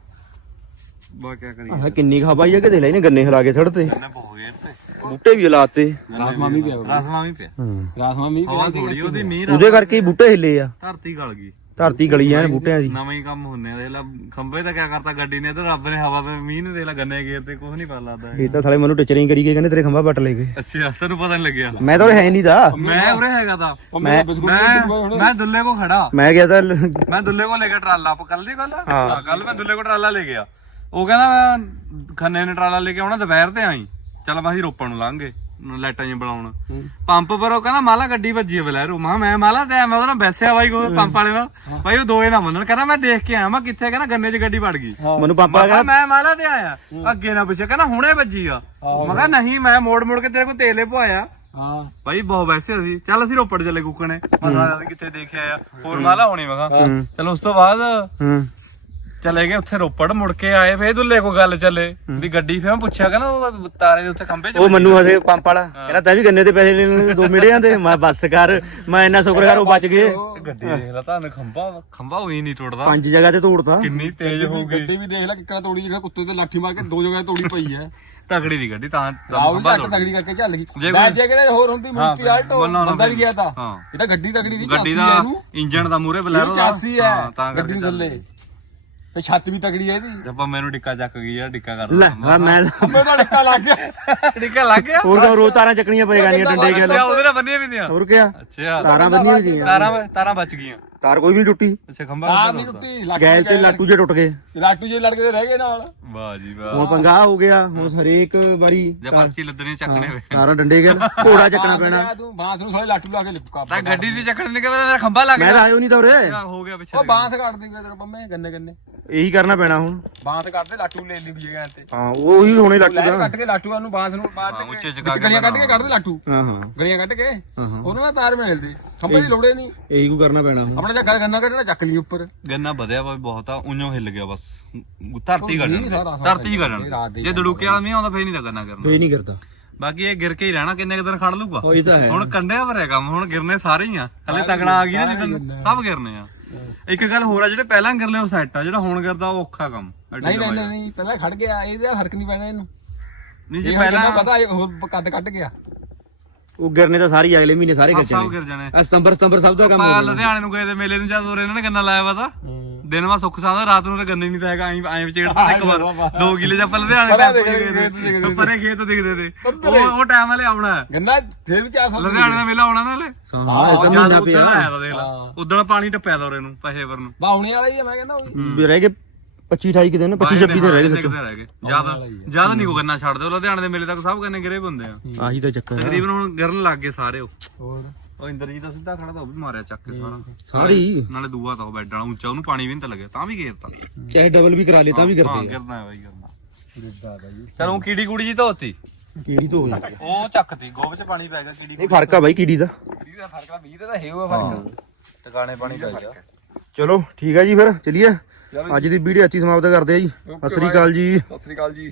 ਬਾ ਕੀ ਕਰੀ ਆਹ ਕਿੰਨੀ ਖਾ ਪਾਈ ਆ ਕਿ ਦੇ ਲੈ ਇਹਨੇ ਗੰਨੇ ਹਿਲਾ ਕੇ ਛੱਡ ਤੇ ਇਹਨੇ ਬਹੁਤ ਗਏ ਤੇ ਬੂਟੇ ਵੀ ਹਲਾਤੇ ਰਾਸਮਾ ਵੀ ਪਿਆ ਰਸਮਾ ਵੀ ਪਿਆ। ਰਾਸਮਾ ਵੀ ਹਵਾ ਥੋੜੀ ਉਹਦੀ ਮੀਂਹ ਉਹਦੇ ਕਰਕੇ ਹੀ ਬੂਟੇ ਹਿੱਲੇ ਆ। ਧਰਤੀ ਗਲ ਗਈ। ਧਰਤੀ ਗਲੀ ਐ ਬੂਟਿਆਂ ਦੀ। ਨਵੇਂ ਹੀ ਕੰਮ ਹੁੰਨੇ ਆ ਦੇਖ ਲੈ ਖੰਬੇ ਤਾਂ ਕਿਆ ਕਰਤਾ ਗੱਡੀ ਨੇ ਤੇ ਰੱਬ ਨੇ ਹਵਾ ਤੇ ਮੀਂਹ ਨੇ ਦੇਖ ਲੈ ਗੰਨੇ ਗੇਰ ਤੇ ਕੁਝ ਨਹੀਂ ਪਤਾ ਲੱਗਦਾ ਇਹ ਤਾਂ ਸਾਲੇ ਮੈਨੂੰ ਟਿਚਰਿੰਗ ਕਰੀ ਗਏ ਕਹਿੰਦੇ ਤੇਰੇ ਖੰਭਾ ਪੱਟ ਲੈ ਗਏ। ਅੱਛਾ ਤੈਨੂੰ ਪਤਾ ਨਹੀਂ ਲੱਗਿਆ। ਮੈਂ ਤਾਂ ਉਰੇ ਹੈ ਨਹੀਂ ਦਾ ਮੈਂ ਉਰੇ ਹੈਗਾ ਤਾਂ। ਉਹ ਮੈਂ ਬਿਸਕੁਟ ਮੈਂ ਮੈਂ ਦੁੱਲੇ ਕੋ ਖੜਾ। ਮੈਂ ਗਿਆ ਤਾਂ ਮੈਂ ਦੁੱਲੇ ਕੋ ਲੈ ਕੇ ਟਰਾਲਾ ਆਪ ਕੱਲ ਦੀ ਗੱਲ ਹਾਂ। ਹਾਂ ਕੱਲ ਮੈਂ ਦੁੱਲੇ ਕੋ ਟਰਾਲਾ ਲੈ ਗਿਆ। ਉਹ ਕਹਿੰਦਾ ਮੈਂ ਖੰਨੇ ਨੇ ਟਰਾਲਾ ਲੈ ਕੇ ਆਉਣਾ ਦੁਪਹਿਰ ਤੇ ਆਈ। ਚੱਲ ਮੈਂ ਅਸੀਂ ਰੋਪਣ ਨੂੰ ਲਾਂਗੇ ਲਾਈਟਾਂ ਜਿਹੀਆਂ ਬੁਲਾਉਣ। ਪੰਪ ਪਰ ਉਹ ਕਹਿੰਦਾ ਮਾਲਾ ਗੱਡੀ ਵੱਜੀ ਆ ਬਲੈਰੋ। ਮੈਂ ਮੈਂ ਮਾਲਾ ਤੇ ਮੈਂ ਉਹਦਾ ਬੈਸਿਆ ਬਾਈ ਕੋ ਪੰਪ ਵਾਲੇ ਨਾਲ। ਬਾਈ ਉਹ ਦੋਏ ਨਾ ਮੰਨਣ। ਕਹਿੰਦਾ ਮੈਂ ਦੇਖ ਕੇ ਆਇਆ। ਮੈਂ ਕਿੱਥੇ ਕਹਿੰਦਾ ਗੰਨੇ 'ਚ ਗੱਡੀ ਵੜ ਗਈ। ਮੈਨੂੰ ਪਾਪਾ ਮੈਂ ਕਿਹਾ ਮੈਂ ਮਾਲਾ ਤੇ ਆਇਆ। ਅੱਗੇ ਨਾ ਪਿੱਛੇ ਕਹਿੰਦਾ ਹੁਣੇ ਵੱਜੀ ਆ। ਮੈਂ ਕਿਹਾ ਨਹੀਂ ਮੈਂ ਮੋੜ ਮੋੜ ਕੇ ਤੇਰੇ ਕੋਲ ਤੇਲੇ ਪਵਾਇਆ। ਹਾਂ। ਭਾਈ ਬਹੁਤ ਵੈਸੇ ਅਸੀਂ ਚੱਲ ਅਸੀਂ ਰੋਪੜ ਚੱਲੇ ਕੁੱਕਣੇ ਮਸਲਾ ਕਿੱਥੇ ਦੇਖਿਆ ਆ ਹੋਰ ਮਾਲਾ ਹੋਣੀ ਮੈਂ ਕਿਹਾ। ਚਲ ਉਸ ਤੋਂ ਬਾਅਦ ਹੂੰ। ਚਲੇ ਗਏ ਉੱਥੇ ਰੋਪੜ ਮੁੜ ਕੇ ਆਏ ਫੇਰ ਦੁੱਲੇ ਕੋ ਗੱਲ ਚੱਲੇ। ਵੀ ਗੱਡੀ ਫੇਰ ਮੈਂ ਪੁੱਛਿਆ ਕਹਿੰਦਾ ਉਹ ਤਾਰੇ ਦੇ ਉੱਤੇ ਖੰਭੇ ਚ ਉਹ ਮੈਨੂੰ ਹਸੇ ਪੰਪ ਵਾਲਾ। ਕਹਿੰਦਾ ਤੈਂ ਵੀ ਗੰਨੇ ਤੇ ਪੈਸੇ ਲੈ ਲੈਣੇ ਦੋ ਮਿੜਿਆਂ ਦੇ ਮੈਂ ਬੱਸ ਕਰ ਮੈਂ ਇੰਨਾ ਸ਼ੁਕਰ ਕਰ ਉਹ ਬਚ ਗਏ। ਗੱਡੀ ਦੇਖ ਲਾ ਤੁਹਾਨੂੰ ਖੰਭਾ ਖੰਭਾ ਹੋਈ ਨਹੀਂ ਟੁੱਟਦਾ। ਪੰਜ ਜਗ੍ਹਾ ਤੇ ਤੋੜਤਾ। ਕਿੰਨੀ ਤੇਜ਼ ਹੋਊਗੀ ਗੱਡੀ ਵੀ ਦੇਖ ਲੈ ਕਿੱਕਣਾ ਤੋੜੀ ਜਿਹੜਾ ਕੁੱਤੇ ਤੇ ਲਾਠੀ ਮਾਰ ਕੇ ਦੋ ਜਗ੍ਹਾ ਤੋੜੀ ਪਈ ਹੈ। ਤਗੜੀ ਦੀ ਗੱਡੀ ਤਾਂ ਖੰਭਾ ਤੋੜ। ਤਗੜੀ ਕਰਕੇ ਚੱਲ ਗਈ। ਜੇ ਮੈਂ ਜੇ ਕਿਤੇ ਹੋਰ ਹੁੰਦੀ ਮੁਲਕੀ ਹਾਂ, ਆਲਟੋ ਬੰਦਾ ਵੀ। ਗਿਆ ਤਾਂ। ਹਾਂ। ਇਹ ਤਾਂ ਗੱਡੀ ਤਗੜੀ ਦੀ ਚਾਸੀ ਦਾ ਹੈ ਇਹਨੂੰ। ਇੰਜਣ ਦਾ ਮੂਰੇ ਬਲੈਰੋ ਦਾ। ਚਾਸੀ ਹਾਂ, ਹੈ ਤਾਂ ਗੱਡੀ ਥੱਲੇ। ਤੇ ਛੱਤ ਵੀ ਤਗੜੀ ਹੈ ਇਹਦੀ। ਜੱਪਾ ਮੈਨੂੰ ਡਿੱਕਾ ਚੱਕ ਗਈ ਆ ਡਿੱਕਾ ਕਰ ਲੈ ਆ ਮੈਂ ਮੇਰਾ ਡੱਕਾ ਲੱਗ ਗਿਆ। ਡਿੱਕਾ ਲੱਗ ਗਿਆ? ਹੋਰ ਕਾ ਰੋ ਤਾਰਾਂ ਚੱਕਣੀਆਂ ਪਏਗਾ ਨਹੀਂ ਡੰਡੇ ਅੱਛਾ ਗੱਲ ਉਹਦੇ ਨਾਲ ਬੰਨੀਆਂ ਵੀ ਦੀਆਂ ਹੋਰ ਕਿਆ? ਅੱਛਾ। ਤਾਰਾਂ ਬੰਨੀਆਂ ਹੋਈਆਂ ਤਾਰਾਂ ਤਾਰਾਂ ਬਚ ਗਈਆਂ। ਤਾਰ ਕੋਈ ਵੀ ਨਹੀਂ ਟੁੱਟੀ। ਅੱਛਾ ਖੰਭਾ ਨਹੀਂ? ਟੁੱਟੀ ਲੱਗ ਗੈਲ ਤੇ ਲਾਟੂ ਜੇ ਟੁੱਟ ਗਏ। ਲਾਟੂ ਜੇ ਲੜਕੇ ਰਹਿ ਗਏ ਨਾਲ। ਵਾਹ ਜੀ ਵਾਹ। ਹੁਣ ਪੰਗਾ ਹੋ ਗਿਆ ਹੁਣ ਹਰੇਕ ਵਾਰੀ ਜੇ ਪਰਚੀ ਲੱਦਣੀ ਚੱਕਣੇ ਵੇ ਤਾਰਾਂ ਡੰਡੇ ਗੱਲ ਘੋੜਾ ਚੱਕਣਾ ਪੈਣਾ। ਤੂੰ ਬਾਂਸ ਨੂੰ ਸਾਰੇ ਲਾਟੂ ਲਾ ਕੇ ਲਿਪਕਾ ਤਾਂ ਗੱਡੀ ਦੀ। ਚੱਕਣ ਨੇ ਕਹਿੰਦਾ ਮੇਰਾ ਖੰਭਾ ਲੱਗ ਮੈਂ ਤਾਂ ਆਇਓ ਨਹੀਂ ਤਾਂ ਉਰੇ। ਗਿਆ ਹੋ ਗਿਆ ਪਿੱਛੇ ਉਹ ਬਾਂਸ ਕੱਢ ਦੇਂਗੇ ਤੇਰੇ ਪੰਮੇ ਗੰਨੇ ਗੰਨੇ। ਇਹੀ ਕਰਨਾ ਪੈਣਾ ਹੁਣ। ਬਾਂਸ ਕੱਢ ਦੇ ਲਾਟੂ ਲੈ ਲਈ ਵੀ ਜਗ੍ਹਾ ਤੇ। ਹਾਂ ਉਹੀ ਹੋਣੇ ਲੱਗ ਲੈ ਗਿਆ ਕੱਟ ਕੇ ਲਾਟੂ ਨੂੰ ਬਾਂਸ ਨੂੰ ਬਾਹਰ ਹਾਂ, ਉੱਚੇ ਚ ਵਿੱਚ ਗਲੀਆਂ ਕੱਢ ਕੇ ਕੱਢ ਦੇ ਲਾਟੂ। ਹਾਂ ਹਾਂ। ਗਲੀਆਂ ਕੱਢ ਕੇ ਹਾਂ ਉਹਨਾਂ ਨਾਲ ਤਾਰ ਮਿਲਦੀ। ਖੰਭੇ ਦੀ ਲੋੜੇ ਨਹੀਂ। ਇਹੀ ਕੋ ਕਰਨਾ ਪੈਣਾ ਹੁਣ। ਆਪਣਾ ਜੱਗਾ ਗੰਨਾ ਕੱਢਣਾ ਚੱਕ ਲਈ ਉੱਪਰ। ਗੰਨਾ ਵਧਿਆ ਵਾ ਬਹੁਤ ਆ ਉਈਓ ਹਿੱਲ ਗਿਆ ਬਸ। ਧਰਤੀ ਸਾਰਾ ਸਾਰਾ ਧਰਤੀ ਇਹ ਰਾਤ ਦੇ ਜੇ ਦੜੂਕੇ ਵਾਲਾ ਮੀਂਹ ਆਉਂਦਾ ਫੇਰ ਨਹੀਂ ਤਾਂ ਗੰਨਾ ਕਰਨਾ। ਫੇਰ ਨਹੀਂ ਕਰਦਾ। ਬਾਕੀ ਇਹ ਗਿਰ ਕੇ ਹੀ ਰਹਿਣਾ ਕਿੰਨੇ ਕੁ ਦਿਨ ਖੜ ਲੂਗਾ ਉਹ ਇਹ ਤਾਂ ਹੈ। ਹੁਣ ਕੰਡਿਆਂ ਪਰ ਹੈ ਕੰਮ ਹੁਣ ਗਿਰਨੇ ਸਾਰੇ ਹੀ ਆ। ਹਲੇ ਤਗੜਾ ਆ ਗਿਆ ਜਿੱਦਣ ਸਭ ਗਿਰਨੇ ਆ। ਇੱਕ ਗੱਲ ਹੋਰ ਆ ਜਿਹੜੇ ਪਹਿਲਾਂ ਗਿਰਲੇ ਉਹ ਸੈੱਟ ਆ ਜਿਹੜਾ ਹੁਣ ਗਿਰਦਾ ਉਹ ਔਖਾ ਕੰਮ ਨਹੀਂ ਨਹੀਂ। ਨਹੀਂ ਪਹਿਲਾਂ ਖੜ ਗਿਆ ਇਹਦਾ ਫ਼ਰਕ ਨਹੀਂ ਪੈਣਾ ਇਹਨੂੰ ਨਹੀਂ ਜੇ ਪਹਿਲਾਂ ਪਤਾ ਹੋਰ ਕੱਦ ਕੱਟ ਗਿਆ ਉਹ ਗਿਰਨੇ ਤਾਂ ਸਾਰੀ ਅਗਲੇ ਮਹੀਨੇ ਸਾਰੇ ਸਭ ਗਿਰ ਜਾਣੇ। ਆ ਸਤੰਬਰ ਸਤੰਬਰ ਸਭ ਦਾ ਕੰਮ ਆਪਾਂ ਹੋ ਗਿਆ ਲੁਧਿਆਣੇ ਨੂੰ ਗਏ ਤੇ ਮੇਲੇ ਨੂੰ ਜਦ ਇਹਨਾਂ ਨੇ ਗੰਨਾ ਲਾਇਆ ਵਾ ਤਾਂ। ਦਿਨ ਵਾ ਸੁੱਖ ਸਾਂਦਾ ਰਾਤ ਨੂੰ ਤਾਂ ਗੰਨੇ ਨਹੀਂ ਤਾਂ ਹੈਗਾ ਐਂ ਐਂ ਵਿਚੇੜਦਾ ਇੱਕ ਵਾਰ। ਦੋ ਕਿਲੇ ਜਾਂ ਆਪਾਂ ਲੁਧਿਆਣੇ ਪਰੇ ਟੈਂਪੂ ਦਿਖਦੇ, ਚ ਗਏ ਤੇ ਦਿਖਦੇ। ਪਰੇ ਖੇਤ ਦਿਖਦੇ ਤੇ। ਉਹ ਉਹ ਟਾਈਮ ਵਾਲੇ ਆਉਣਾ। ਹੈ। ਗੰਨਾ ਫੇਰ ਵੀ 400 ਲੁਧਿਆਣੇ ਦਾ ਮੇਲਾ ਆਉਣਾ ਨਾਲੇ ਹਾਂ ਇਹ ਤਾਂ ਮਹੀਨਾ ਉਦੋਂ ਪਿਆ। ਆਇਆ ਤਾਂ ਦੇਖ ਲਾ। ਉਦੋਂ ਪਾਣੀ ਟੱਪਿਆ ਉਰੇ ਨੂੰ ਪਹੇਵਰ ਨੂੰ। ਬਾਉਣੇ ਵਾਲਾ ਹੀ ਆ ਮੈਂ ਕਹਿੰਦਾ ਉਹ। ਵੀ ਰਹਿ ਗਏ 25 28 ਕਿ ਦਿਨ 25 26 ਦਿਨ ਰਹਿ ਗਏ ਸੱਚੋ। ਜ਼ਿਆਦਾ ਜ਼ਿਆਦਾ ਨਹੀਂ ਕੋ ਗੰਨਾ ਛੱਡ ਦਿਓ ਲੁਧਿਆਣੇ ਦੇ ਮੇਲੇ ਤੱਕ ਸਭ ਗੰਨੇ ਗਿਰੇ ਹੁੰਦੇ ਆ। ਆਹੀ ਤਾਂ ਚੱਕਰ ਤਕਰੀਬਨ ਹੁਣ ਗਿਰਨ ਲੱਗ ਗਏ ਸਾਰੇ ਉਹ। ਹੋਰ? ਉਹ ਇੰਦਰਜੀਤ ਦਾ ਸਿੱਧਾ ਖੜਾ ਤਾਂ ਉਹ ਵੀ ਮਾਰਿਆ ਚੱਕ ਕੇ ਸਾਰਾ। ਸਾਰੀ? ਨਾਲੇ ਦੂਆ ਤਾਂ ਉਹ ਬੈੱਡ ਵਾਲਾ ਉੱਚਾ ਉਹਨੂੰ ਪਾਣੀ ਵੀ ਨਹੀਂ ਤਾਂ ਲੱਗਿਆ ਤਾਂ ਵੀ ਘੇਰਤਾ ਚਾਹੇ ਡਬਲ ਵੀ ਕਰਾ ਲੇ ਤਾਂ ਵੀ ਹਾਂ ਕਰਦੇ ਹੈ ਬਾਈ ਗਿਰਨਾ। ਚਲੋ ਕੀੜੀ ਕੁੜੀ ਜੀ ਧੋਤੀ। ਕੀੜੀ ਤੋਂ ਹੋਈ ਉਹ ਚੱਕਤੀ ਗੋਬ ਚ ਪਾਣੀ ਪੈ ਗਿਆ ਕੀੜੀ ਨਹੀਂ ਫ਼ਰਕ ਆ ਬਾਈ ਕੀੜੀ ਦਾ। ਵੀਹ ਦਾ ਫ਼ਰਕ ਆ 20 ਦਾ ਤਾਂ ਹੈ ਉਹ ਫ਼ਰਕ। ਟਿਕਾਣੇ ਪਾਣੀ ਪੈ ਗਿਆ। ਚਲੋ ਠੀਕ ਆ ਜੀ ਫਿਰ ਚਲਿਏ। ਅੱਜ ਦੀ ਵੀਡੀਓ ਇੱਥੇ ਹੀ ਸਮਾਪਤ ਕਰਦੇ ਆ ਜੀ। ਸਤਿ ਸ੍ਰੀ ਅਕਾਲ ਜੀ। ਸਤਿ ਸ੍ਰੀ ਅਕਾਲ ਜੀ।